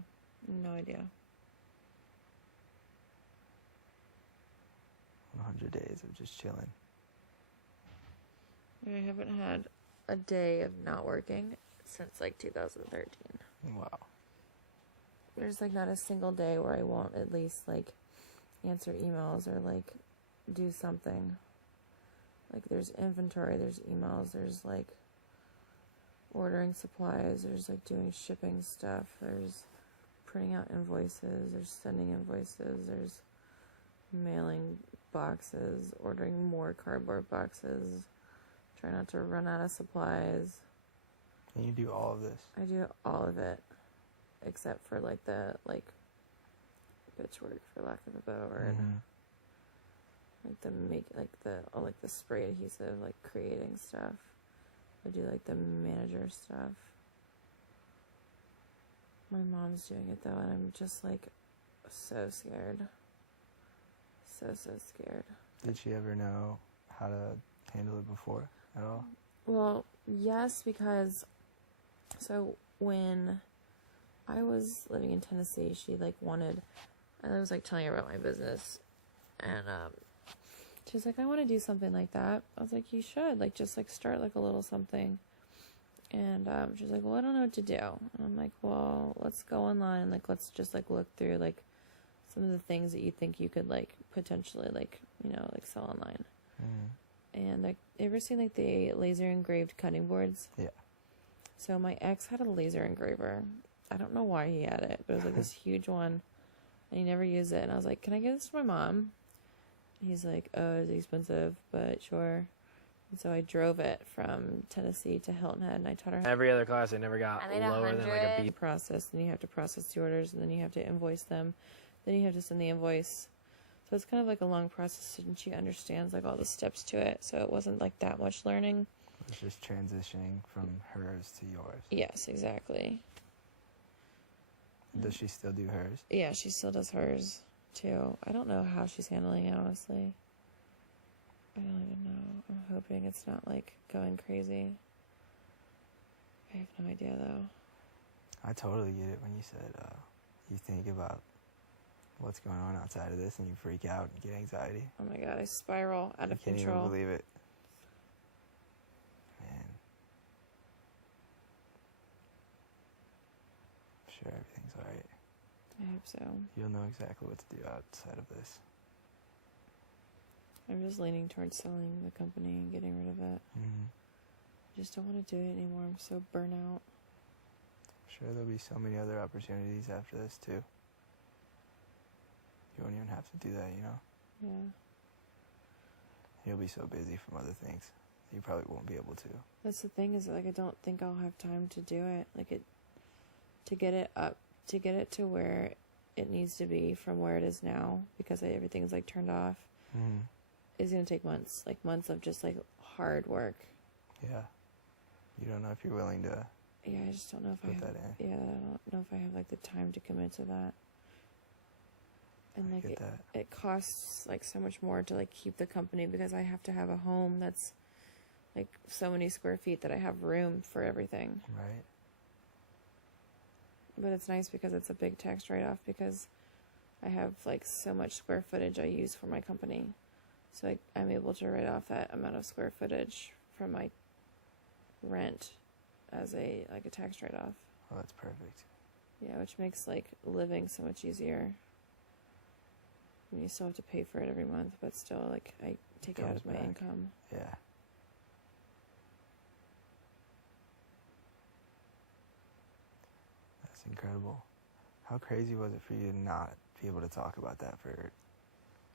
No idea. 100 days of just chilling. I haven't had a day of not working since, like, 2013. Wow. There's, like, not a single day where I won't at least, like, answer emails or, like, do something. Like, there's inventory, there's emails, there's, like, ordering supplies, there's, like, doing shipping stuff, there's printing out invoices, there's sending invoices, there's mailing boxes, ordering more cardboard boxes, try not to run out of supplies. And you do all of this? I do all of it, except for, like, the, like, bitch work, for lack of a better word. Like, the spray adhesive, like, creating stuff. I do, like, the manager stuff. My mom's doing it, though, and I'm just, like, so scared. So scared. Did she ever know how to handle it before at all? Well, yes, because, so when I was living in Tennessee, she, like, wanted, and I was, like, telling her about my business, and, she was like, I want to do something like that. I was like, you should, like, just, like, start, like, a little something. And, she was like, well, I don't know what to do. And I'm like, well, let's go online, like, let's just, like, look through, like, some of the things that you think you could, like, potentially, like, you know, like, sell online. And, like, you ever seen, like, the laser engraved cutting boards? Yeah. So my ex had a laser engraver. I don't know why he had it, but it was, like, this huge one, and he never used it. And I was like, can I give this to my mom? He's like, oh, it's expensive, but sure. And so I drove it from Tennessee to Hilton Head, and I taught her Every other class, I never got lower than like a B. process. Then you have to process the orders, and then you have to invoice them. Then you have to send the invoice. So it's kind of like a long process, and she understands, like, all the steps to it. So it wasn't, like, that much learning. It's just transitioning from hers to yours. Yes, exactly. Does she still do hers? Yeah, she still does hers, too. I don't know how she's handling it, honestly. I don't even know. I'm hoping it's not, like, going crazy. I have no idea, though. I totally get it when you said you think about what's going on outside of this and you freak out and get anxiety. Oh my god, I spiral out of Can't control. even believe it. Man. I'm sure everything's alright. I hope so. You'll know exactly what to do outside of this. I'm just leaning towards selling the company and getting rid of it. I just don't want to do it anymore. I'm so burnt out. I'm sure there'll be so many other opportunities after this too. You won't even have to do that, you know? Yeah. You'll be so busy from other things. You probably won't be able to. That's the thing, is, like, I don't think I'll have time to do it. Like, to get it to where it needs to be from where it is now, because everything's, like, turned off, is going to take months. Like, months of just, like, hard work. Yeah. You don't know if you're willing to Yeah, I just don't know if put I have, that in. yeah, I don't know if I have, like, the time to commit to that. And, I like, get that. it costs, like, so much more to, like, keep the company, because I have to have a home that's like so many square feet that I have room for everything. Right. But it's nice because it's a big tax write-off because I have like so much square footage I use for my company. So I'm able to write off that amount of square footage from my rent as a tax write-off. Oh, that's perfect. Yeah, which makes like living so much easier. I mean, you still have to pay for it every month, but still, like, I take it out of my income. Yeah. That's incredible. How crazy was it for you to not be able to talk about that for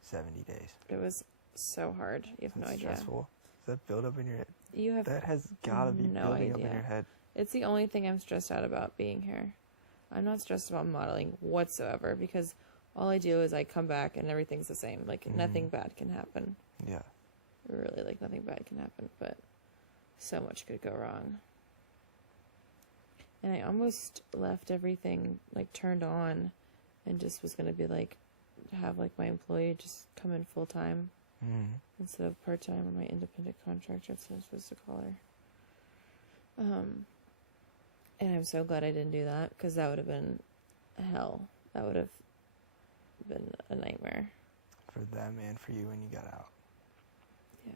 70 days? It was so hard. You have no idea. Stressful. Does that build up in your head? You have that has got to be building up in your head. It's the only thing I'm stressed out about being here. I'm not stressed about modeling whatsoever because all I do is I come back and everything's the same. Like, nothing bad can happen. Yeah. Really, like, nothing bad can happen, but so much could go wrong. And I almost left everything, like, turned on and just was going to be, like, have, like, my employee just come in full-time instead of part-time, or my independent contractor, that's what I'm supposed to call her. And I'm so glad I didn't do that, because that would have been hell. That would have been a nightmare. For them and for you when you got out. Yeah.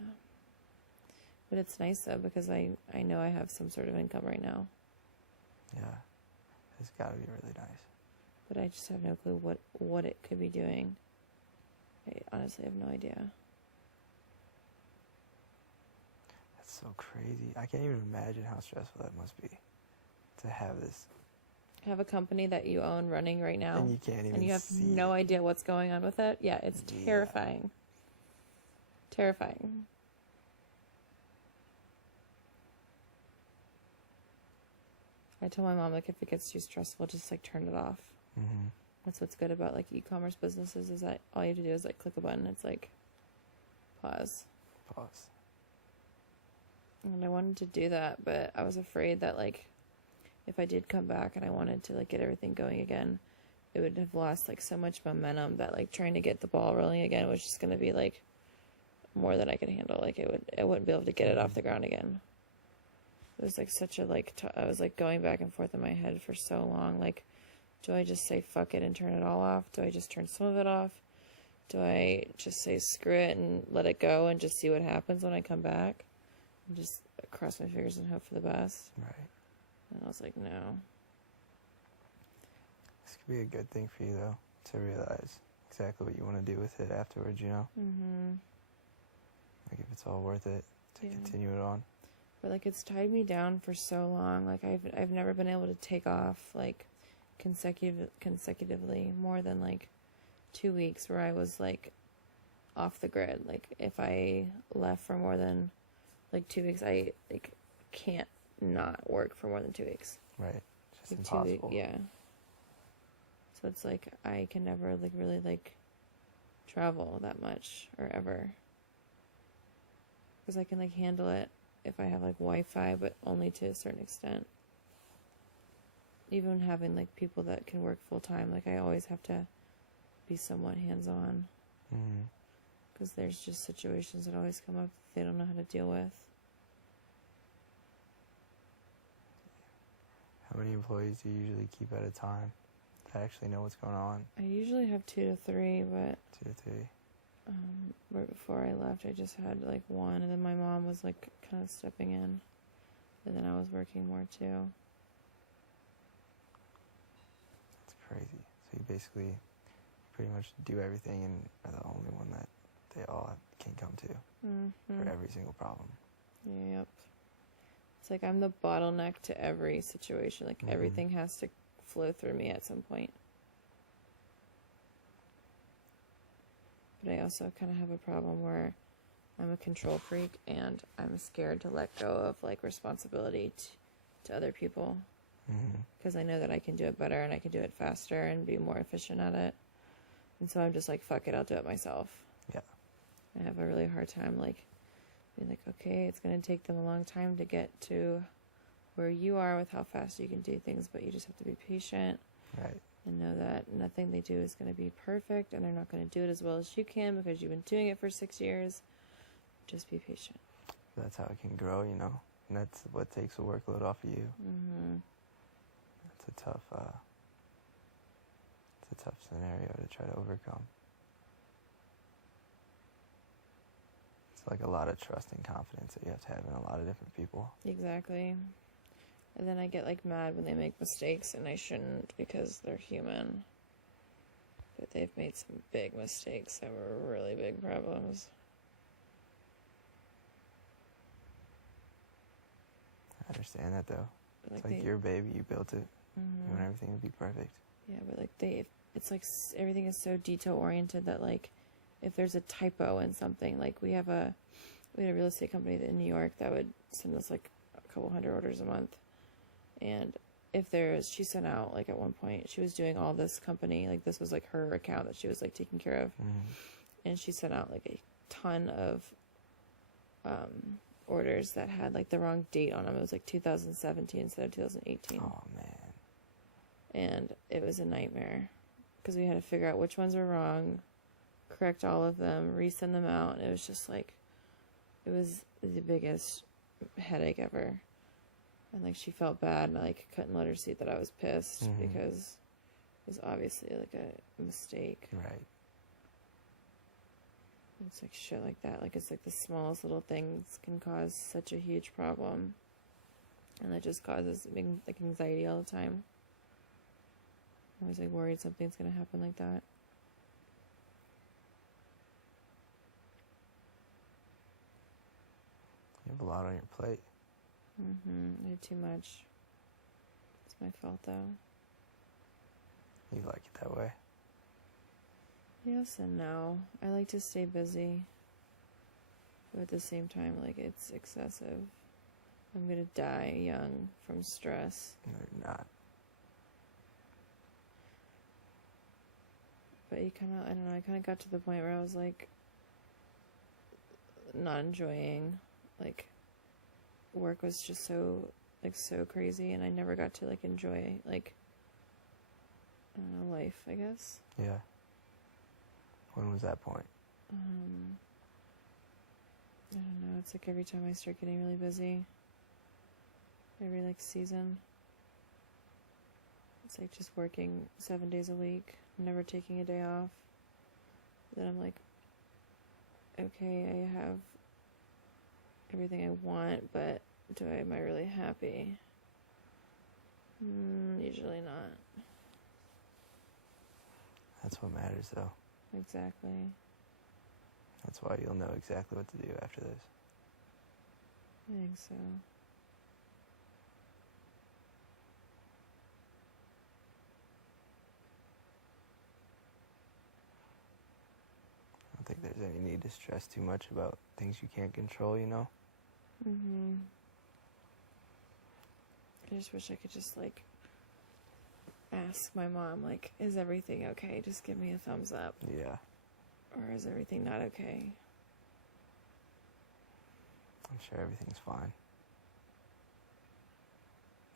But it's nice, though, because I know I have some sort of income right now. Yeah. It's got to be really nice. But I just have no clue what it could be doing. I honestly have no idea. That's so crazy. I can't even imagine how stressful that must be. To have this. Have a company that you own running right now. And you can't even see. And you have no idea what's going on with it. Yeah, it's terrifying. Terrifying. I told my mom, like, if it gets too stressful, just, like, turn it off. Mm-hmm. That's what's good about, like, e-commerce businesses is that all you have to do is, like, click a button. It's, like, pause. And I wanted to do that, but I was afraid that, like, if I did come back and I wanted to, like, get everything going again, it would have lost, like, so much momentum that, like, trying to get the ball rolling again was just going to be, like, more than I could handle. Like, I wouldn't be able to get it off the ground again. It was, like, such a, like, I was, like, going back and forth in my head for so long. Like, do I just say fuck it and turn it all off? Do I just turn some of it off? Do I just say screw it and let it go and just see what happens when I come back? And just cross my fingers and hope for the best? Right. And I was like, no. This could be a good thing for you, though, to realize exactly what you want to do with it afterwards, you know? Mm-hmm. Like, if it's all worth it to continue it on. But, like, it's tied me down for so long. Like, I've never been able to take off, like, consecutively more than, like, 2 weeks where I was, like, off the grid. Like, if I left for more than, like, 2 weeks, I, like, can't not work for more than 2 weeks. Right. It's just like impossible. Yeah. So it's, like, I can never, like, really, like, travel that much or ever. Because I can, like, handle it if I have, like, Wi-Fi, but only to a certain extent. Even having, like, people that can work full-time, like, I always have to be somewhat hands-on. Because there's just situations that always come up that they don't know how to deal with. How many employees do you usually keep at a time to actually know what's going on? I usually have 2 to 3, but... 2 to 3. Right before I left, I just had, like, 1, and then my mom was, like, kind of stepping in. And then I was working more, too. That's crazy. So you basically pretty much do everything and are the only one that they all can come to for every single problem. Yep. It's like I'm the bottleneck to every situation. Like, everything has to flow through me at some point. But I also kind of have a problem where I'm a control freak and I'm scared to let go of, like, responsibility to other people. Because I know that I can do it better and I can do it faster and be more efficient at it. And so I'm just like, fuck it, I'll do it myself. Yeah. I have a really hard time, like, being like, okay, it's going to take them a long time to get to where you are with how fast you can do things, but you just have to be patient. Right. And know that nothing they do is going to be perfect, and they're not going to do it as well as you can because you've been doing it for 6 years. Just be patient. That's how it can grow, you know. And that's what takes the workload off of you. Mm-hmm. It's a tough scenario to try to overcome. It's like a lot of trust and confidence that you have to have in a lot of different people. Exactly. And then I get like mad when they make mistakes, and I shouldn't because they're human. But they've made some big mistakes that were really big problems. I understand that though. But It's like your baby, you built it. Mm-hmm. You want everything to be perfect. Yeah, but like it's like everything is so detail oriented that like if there's a typo in something, like we had a real estate company in New York that would send us like a couple hundred orders a month, and if she sent out like at one point she was doing all this company, like this was like her account that she was like taking care of, and she sent out like a ton of orders that had like the wrong date on them. It was like 2017 instead of 2018. Oh man. And it was a nightmare because we had to figure out which ones were wrong, correct all of them, resend them out. And it was just like, it was the biggest headache ever. And like she felt bad, and I like couldn't let her see that I was pissed because it was obviously like a mistake. Right. It's like shit like that. Like it's like the smallest little things can cause such a huge problem, and that just causes like anxiety all the time. I'm always like worried something's gonna happen like that. You have a lot on your plate. I do too much. It's my fault though. You like it that way? Yes and no. I like to stay busy, but at the same time, like it's excessive. I'm gonna die young from stress. No, you're not. But you kind of, I don't know, I kind of got to the point where I was like not enjoying, like work was just so crazy, and I never got to like enjoy like, I don't know, life, I guess. Yeah. When was that point? I don't know, it's like every time I start getting really busy, every like season, it's like just working 7 days a week, never taking a day off. Then I'm like, okay, I have everything I want, but am I really happy? Usually not. That's what matters though. Exactly. That's why you'll know exactly what to do after this. I think so. I don't think there's any need to stress too much about things you can't control, you know? I just wish I could just like ask my mom, like, is everything okay? Just give me a thumbs up. Yeah. Or is everything not okay? I'm sure everything's fine.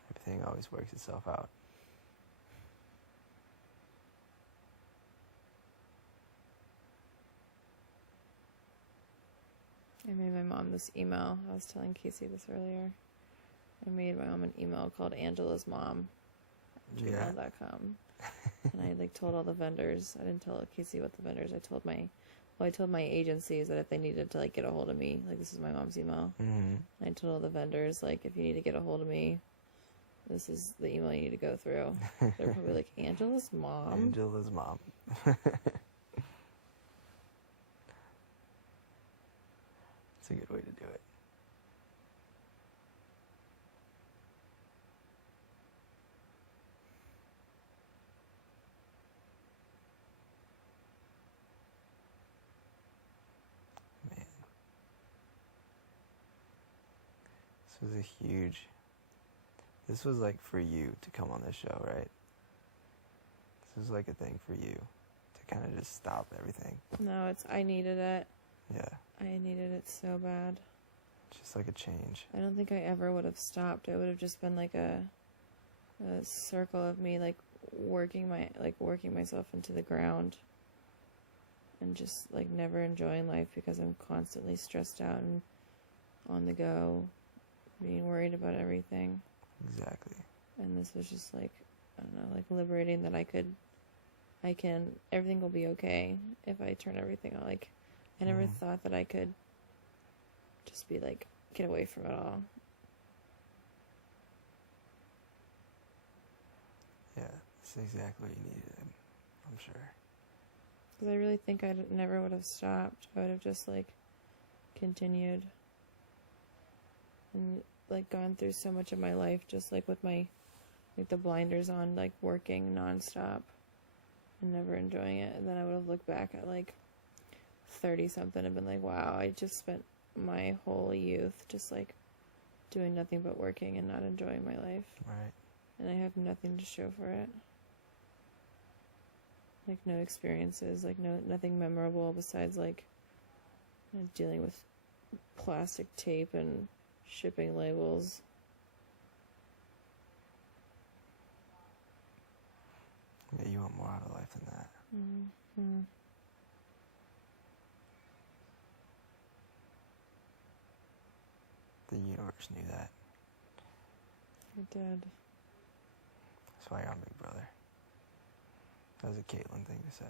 Everything always works itself out. I made my mom this email. I was telling Casey this earlier. I made my mom an email called Angela's Mom at gmail.com. And I like told all the vendors. I didn't tell Casey what the vendors. I told my agencies that if they needed to like get a hold of me, like this is my mom's email. I told all the vendors, like, if you need to get a hold of me, this is the email you need to go through. They're probably like, Angela's mom? Angela's mom. It's a good way to do it. Man. This was like for you to come on this show, right? This was like a thing for you to kind of just stop everything. No, I needed it. Yeah. I needed it so bad. Just like a change. I don't think I ever would have stopped. It would have just been like a circle of me like working myself into the ground and just like never enjoying life because I'm constantly stressed out and on the go, being worried about everything. Exactly. And this was just like, I don't know, like liberating that everything will be okay if I turn everything on. Like, I never thought that I could just be like, get away from it all. Yeah, it's exactly what you needed, I'm sure. Because I really think I never would have stopped. I would have just like continued and like gone through so much of my life just like with my like the blinders on, like working nonstop and never enjoying it. And then I would have looked back at like 30 something and been like, wow, I just spent my whole youth just like doing nothing but working and not enjoying my life. Right. And I have nothing to show for it. Like no experiences, like nothing memorable besides like dealing with plastic tape and shipping labels. Yeah, you want more out of life than that. Mm-hmm. The universe knew that. It did. That's why you're on Big Brother. That was a Caitlyn thing to say.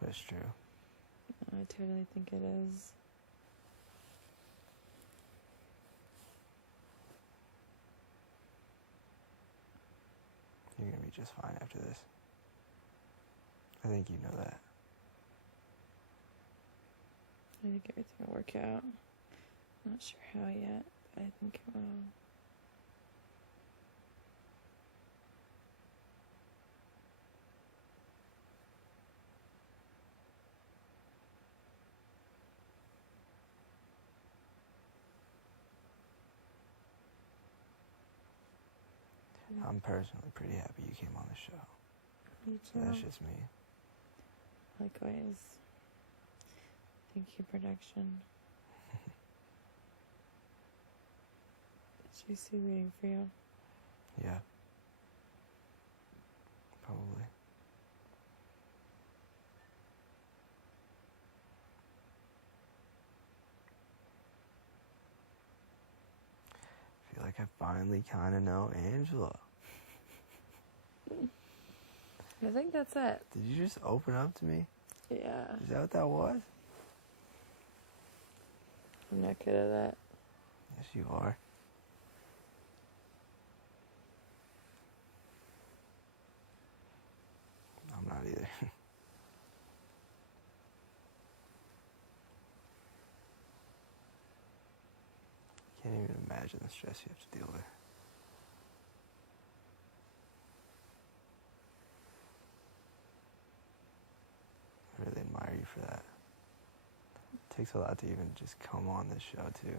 But it's true. I totally think it is. You're going to be just fine after this. I think you know that. I think everything will work out. Not sure how yet, but I think it will. I'm personally pretty happy you came on the show. Me So too. that's just me. Likewise. Thank you, production. Is JC waiting for you? Yeah. Probably. I feel like I finally kind of know Angela. I think that's it. Did you just open up to me? Yeah. Is that what that was? I'm not good at that. Yes, you are. I'm not either. Can't even imagine the stress you have to deal with. I really admire you for that. It takes a lot to even just come on this show, too.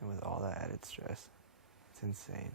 And with all that added stress, it's insane.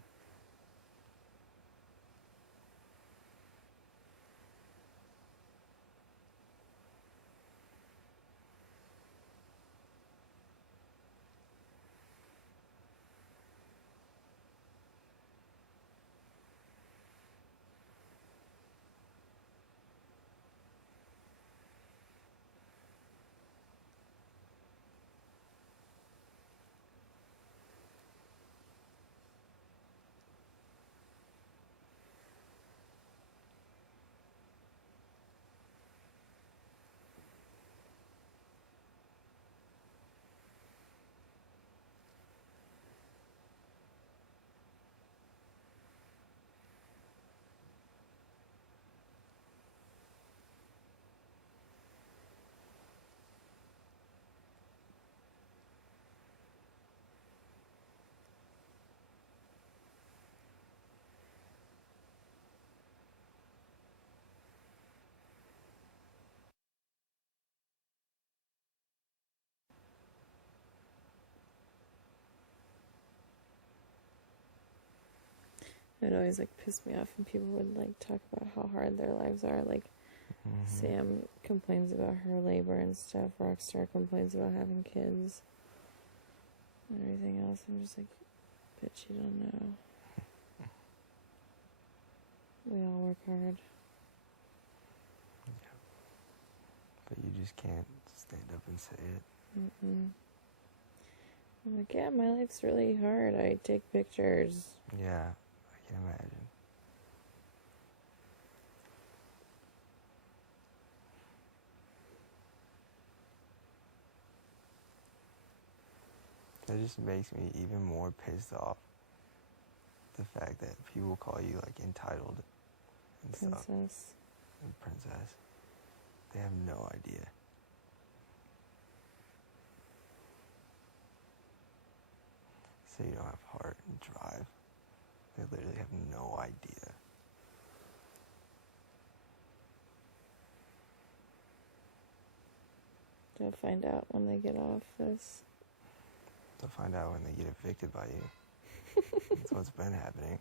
It always like pissed me off when people would like talk about how hard their lives are. Like Sam complains about her labor and stuff. Rockstar complains about having kids and everything else. I'm just like, bitch, you don't know. We all work hard. Yeah. But you just can't stand up and say it. Mm-mm. I'm like, yeah, my life's really hard. I take pictures. Yeah, I can imagine. That just makes me even more pissed off. The fact that people call you like entitled and stuff. Princess. And princess. They have no idea. So you don't have heart and drive. They literally have no idea. They'll find out when they get off this. They'll find out when they get evicted by you. That's what's been happening.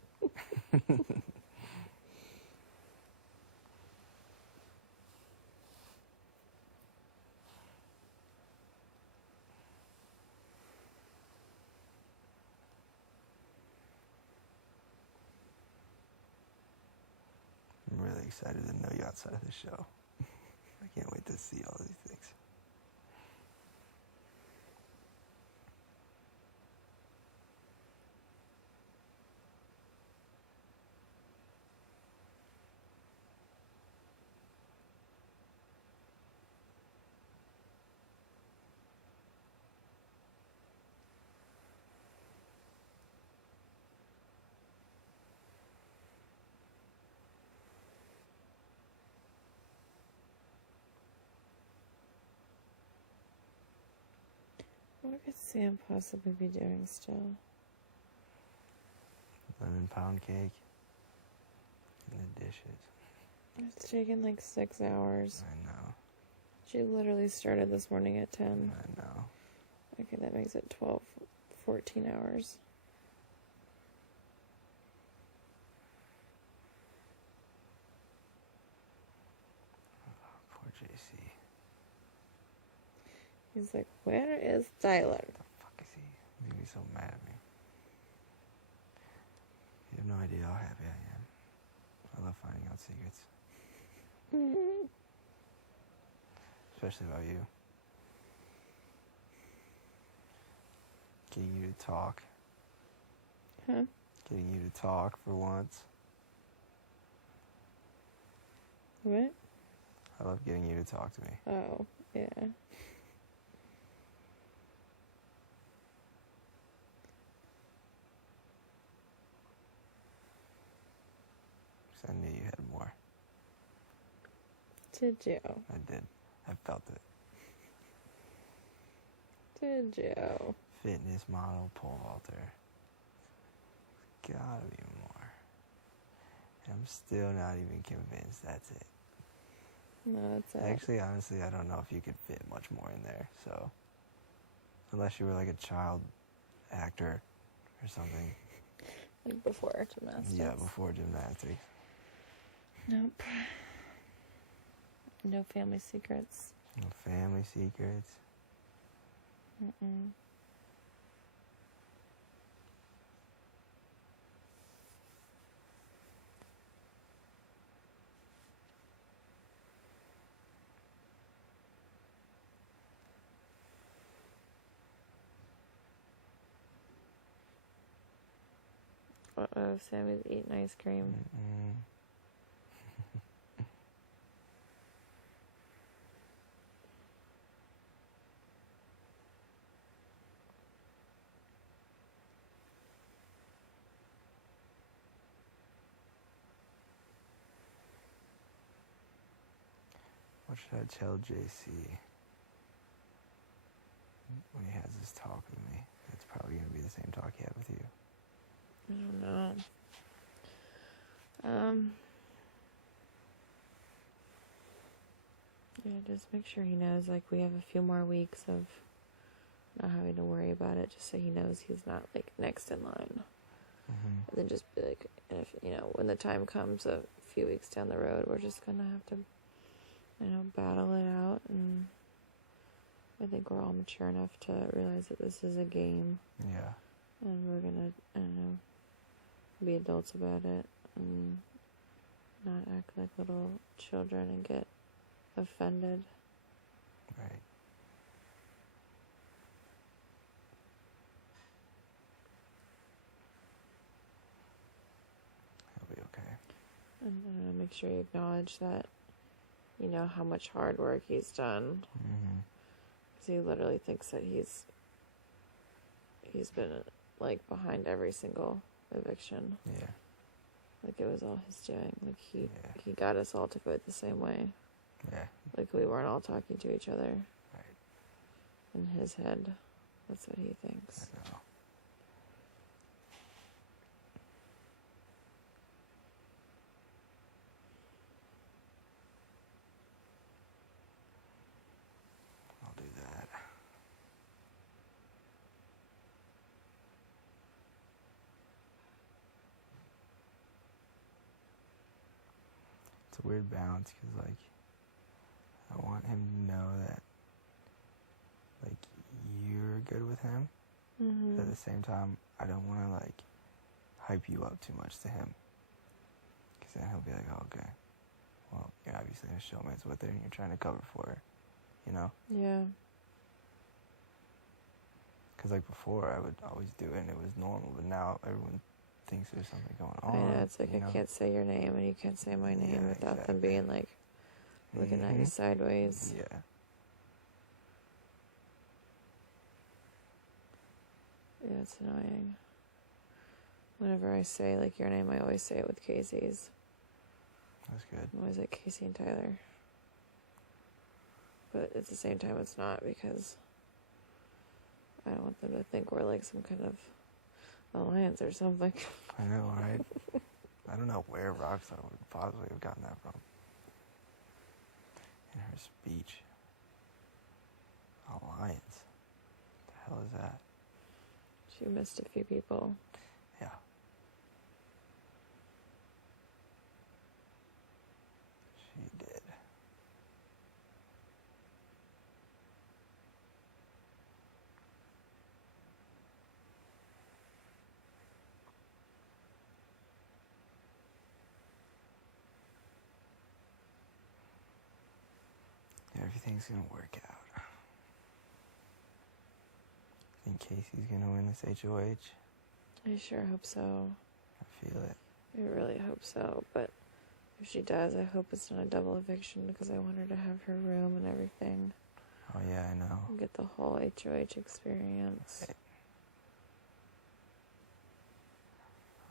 I'm really excited to know you outside of the show. I can't wait to see all these things. What could Sam possibly be doing still? Lemon pound cake. And the dishes. It's taken like 6 hours. I know. She literally started this morning at 10. I know. Okay, that makes it 12, 14 hours. Oh, poor JC. He's like, where is Tyler? What the fuck is he? He's gonna be so mad at me. You have no idea how happy I am. I love finding out secrets. Mm-hmm. Especially about you. Getting you to talk. Huh? Getting you to talk for once. What? I love getting you to talk to me. Oh, yeah. Because I knew you had more. Did you? I did. I felt it. Did you? Fitness model, pole vaulter. Gotta be more. And I'm still not even convinced that's it. No, that's it. Actually, honestly, I don't know if you could fit much more in there, so. Unless you were like a child actor or something. Like before gymnastics? Yeah, before gymnastics. Nope. No family secrets. No family secrets. Mm-mm. Uh-oh, Sammy's eating ice cream. Mm-mm. What should I tell JC when he has this talk with me? It's probably going to be the same talk he had with you. I don't know. Yeah, just make sure he knows, like, we have a few more weeks of not having to worry about it, just so he knows he's not, like, next in line. Mm-hmm. And then just be like, and if, you know, when the time comes a few weeks down the road, we're just gonna have to, you know, battle it out. And I think we're all mature enough to realize that this is a game. Yeah. And we're gonna, I don't know, be adults about it and not act like little children and get offended. Right. make sure you acknowledge that you know how much hard work he's done. Because he literally thinks that he's been, like, behind every single eviction. Yeah. Like, it was all his doing. Like, he got us all to vote the same way. Yeah. Like, we weren't all talking to each other. Right. In his head. That's what he thinks. I know. I'll do that. It's a weird balance because, like, I want him to know that, like, you're good with him. Mm-hmm. But at the same time, I don't want to, like, hype you up too much to him. Because then he'll be like, oh, okay. Well, you're obviously a showmates with her and you're trying to cover for her. You know? Yeah. Because, like, before, I would always do it and it was normal. But now everyone thinks there's something going on. I know, it's like, I can't say your name and you can't say my name without them being, like, looking at you sideways. Yeah. Yeah, it's annoying. Whenever I say, like, your name, I always say it with Casey's. That's good. I'm always like Casey and Tyler. But at the same time, it's not, because I don't want them to think we're, like, some kind of alliance or something. I know, right? I don't know where Rockstar would possibly have gotten that from. In her speech. Alliance. What the hell is that? She missed a few people. Yeah. She did. Everything's gonna work out. Think Casey's gonna win this HOH? I sure hope so. I feel it. I really hope so, but if she does, I hope it's not a double eviction, because I want her to have her room and everything. Oh yeah, I know. And get the whole HOH experience. Right.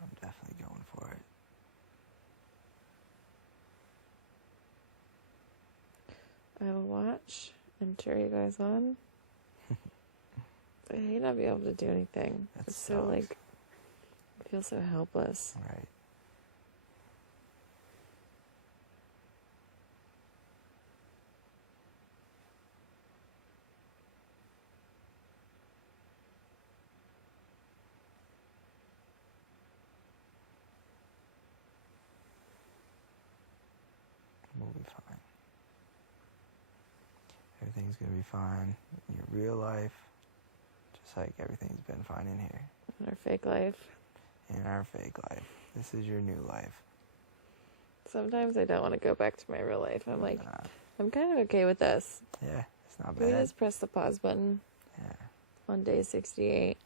I'm definitely going for it. I will watch and cheer you guys on. I hate not being able to do anything. That It's sucks. so, like, I feel so helpless. Right. We'll be fine. Everything's gonna be fine in your real life, just like everything's been fine in here. In our fake life. In our fake life. This is your new life. Sometimes I don't want to go back to my real life. I'm like, Nah. I'm kind of okay with this. Yeah, it's not Can we bad. just press the pause button Yeah, on day 68?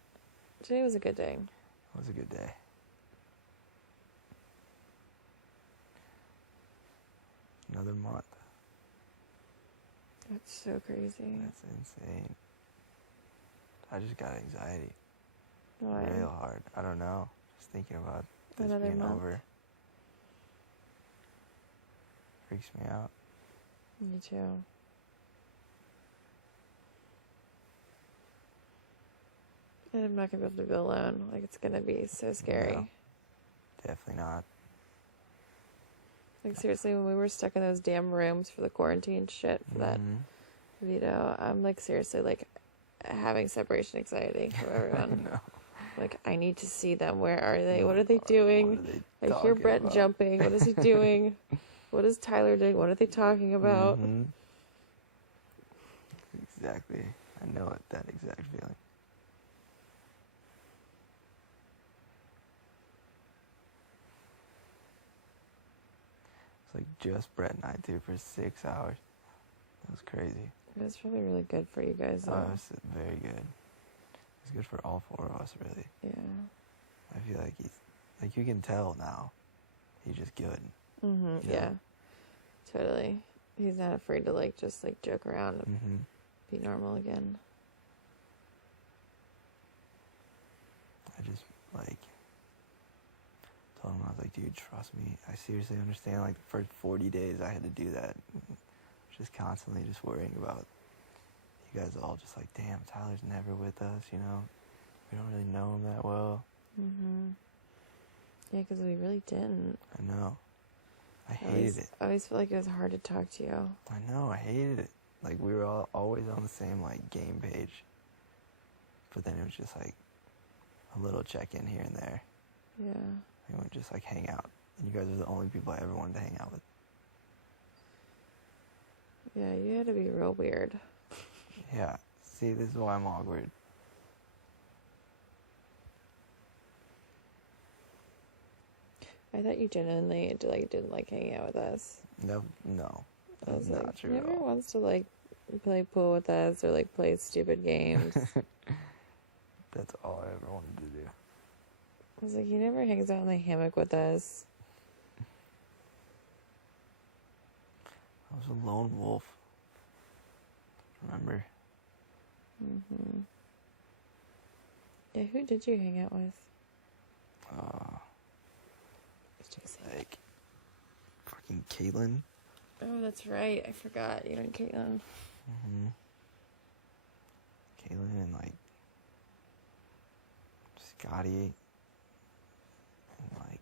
Today was a good day. it was a good day. Another month. That's so crazy. That's insane. I just got anxiety. Why? Real hard. I don't know. Just thinking about this Another being month. over. Freaks me out. Me too. And I'm not going to be able to go alone. Like, it's going to be so scary. No. Definitely not. Like, seriously, when we were stuck in those damn rooms for the quarantine shit for that Mhm. veto, I'm, like, seriously, like, having separation anxiety from everyone. No. Like, I need to see them. Where are they? What are they doing? What are they I hear talking Brett about? jumping. What is he doing? What is Tyler doing? What are they talking about? Mhm. Exactly. I know it, that exact feeling. It's like just Brett and I too for 6 hours. That was crazy. It was probably really good for you guys, though. Oh, it was very good. It's good for all four of us, really. Yeah. I feel like he's, like, you can tell now, he's just good. Mm-hmm. You Yeah. know? Totally. He's not afraid to, like, just, like, joke around and Mm-hmm. be normal again. I just, like, told him, I was like, dude, trust me. I seriously understand, like, the first 40 days I had to do that. Just constantly just worrying about you guys all just like, damn, Tyler's never with us, you know? We don't really know him that well. Mm-hmm. Yeah, because we really didn't. I know. I hated it. I always feel like it was hard to talk to you. I know, I hated it. Like, we were all always on the same, like, game page. But then it was just, like, a little check-in here and there. Yeah. And we'd just, like, hang out. And you guys are the only people I ever wanted to hang out with. Yeah, you had to be real weird. Yeah. See, this is why I'm awkward. I thought you genuinely didn't like hanging out with us. No, I was that's like, not true he at never all. wants to like play pool with us or like play stupid games. That's all I ever wanted to do. I was like, he never hangs out in the hammock with us. I was a lone wolf. Remember? Mm-hmm. Yeah, who did you hang out with? Like, fucking Caitlin. Oh, that's right. I forgot you and Caitlin. Mm-hmm. Caitlin and, like, Scotty. And, like...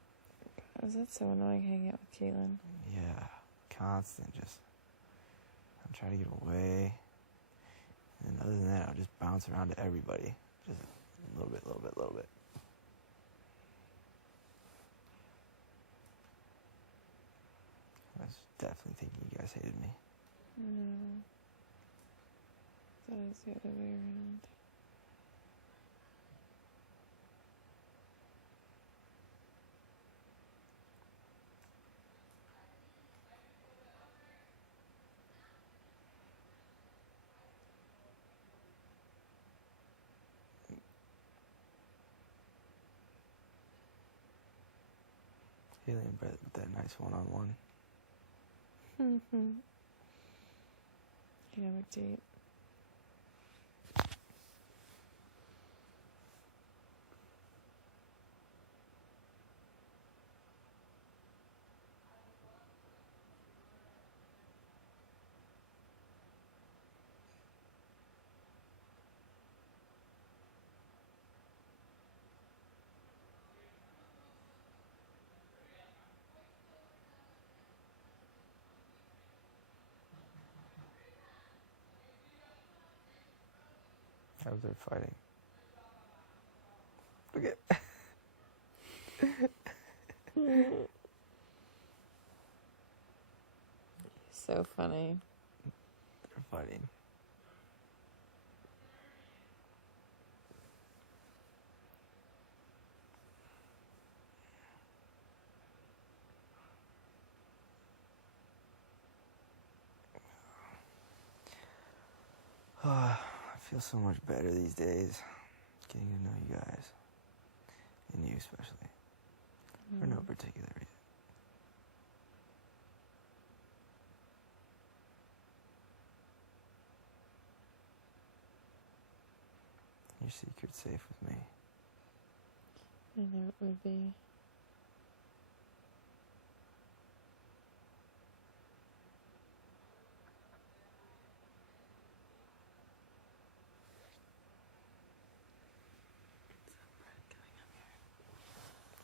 Was that so annoying hanging out with Caitlin? Yeah. Constant, just... I'm trying to get away. And other than that, I'll just bounce around to everybody. Just a little bit. I was definitely thinking you guys hated me. No. Thought it was the other way around. Haley and Brett with that nice one-on-one. Mm-hmm. Hammock date. How was their fighting? Look at... So funny. They're fighting. I feel so much better these days. Getting to know you guys. And you especially. For no particular reason. Your secret's safe with me. I know it would be.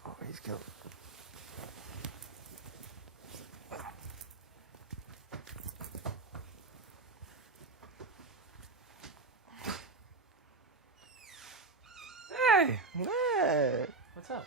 Oh, he's coming. Hey! Hey! What's up?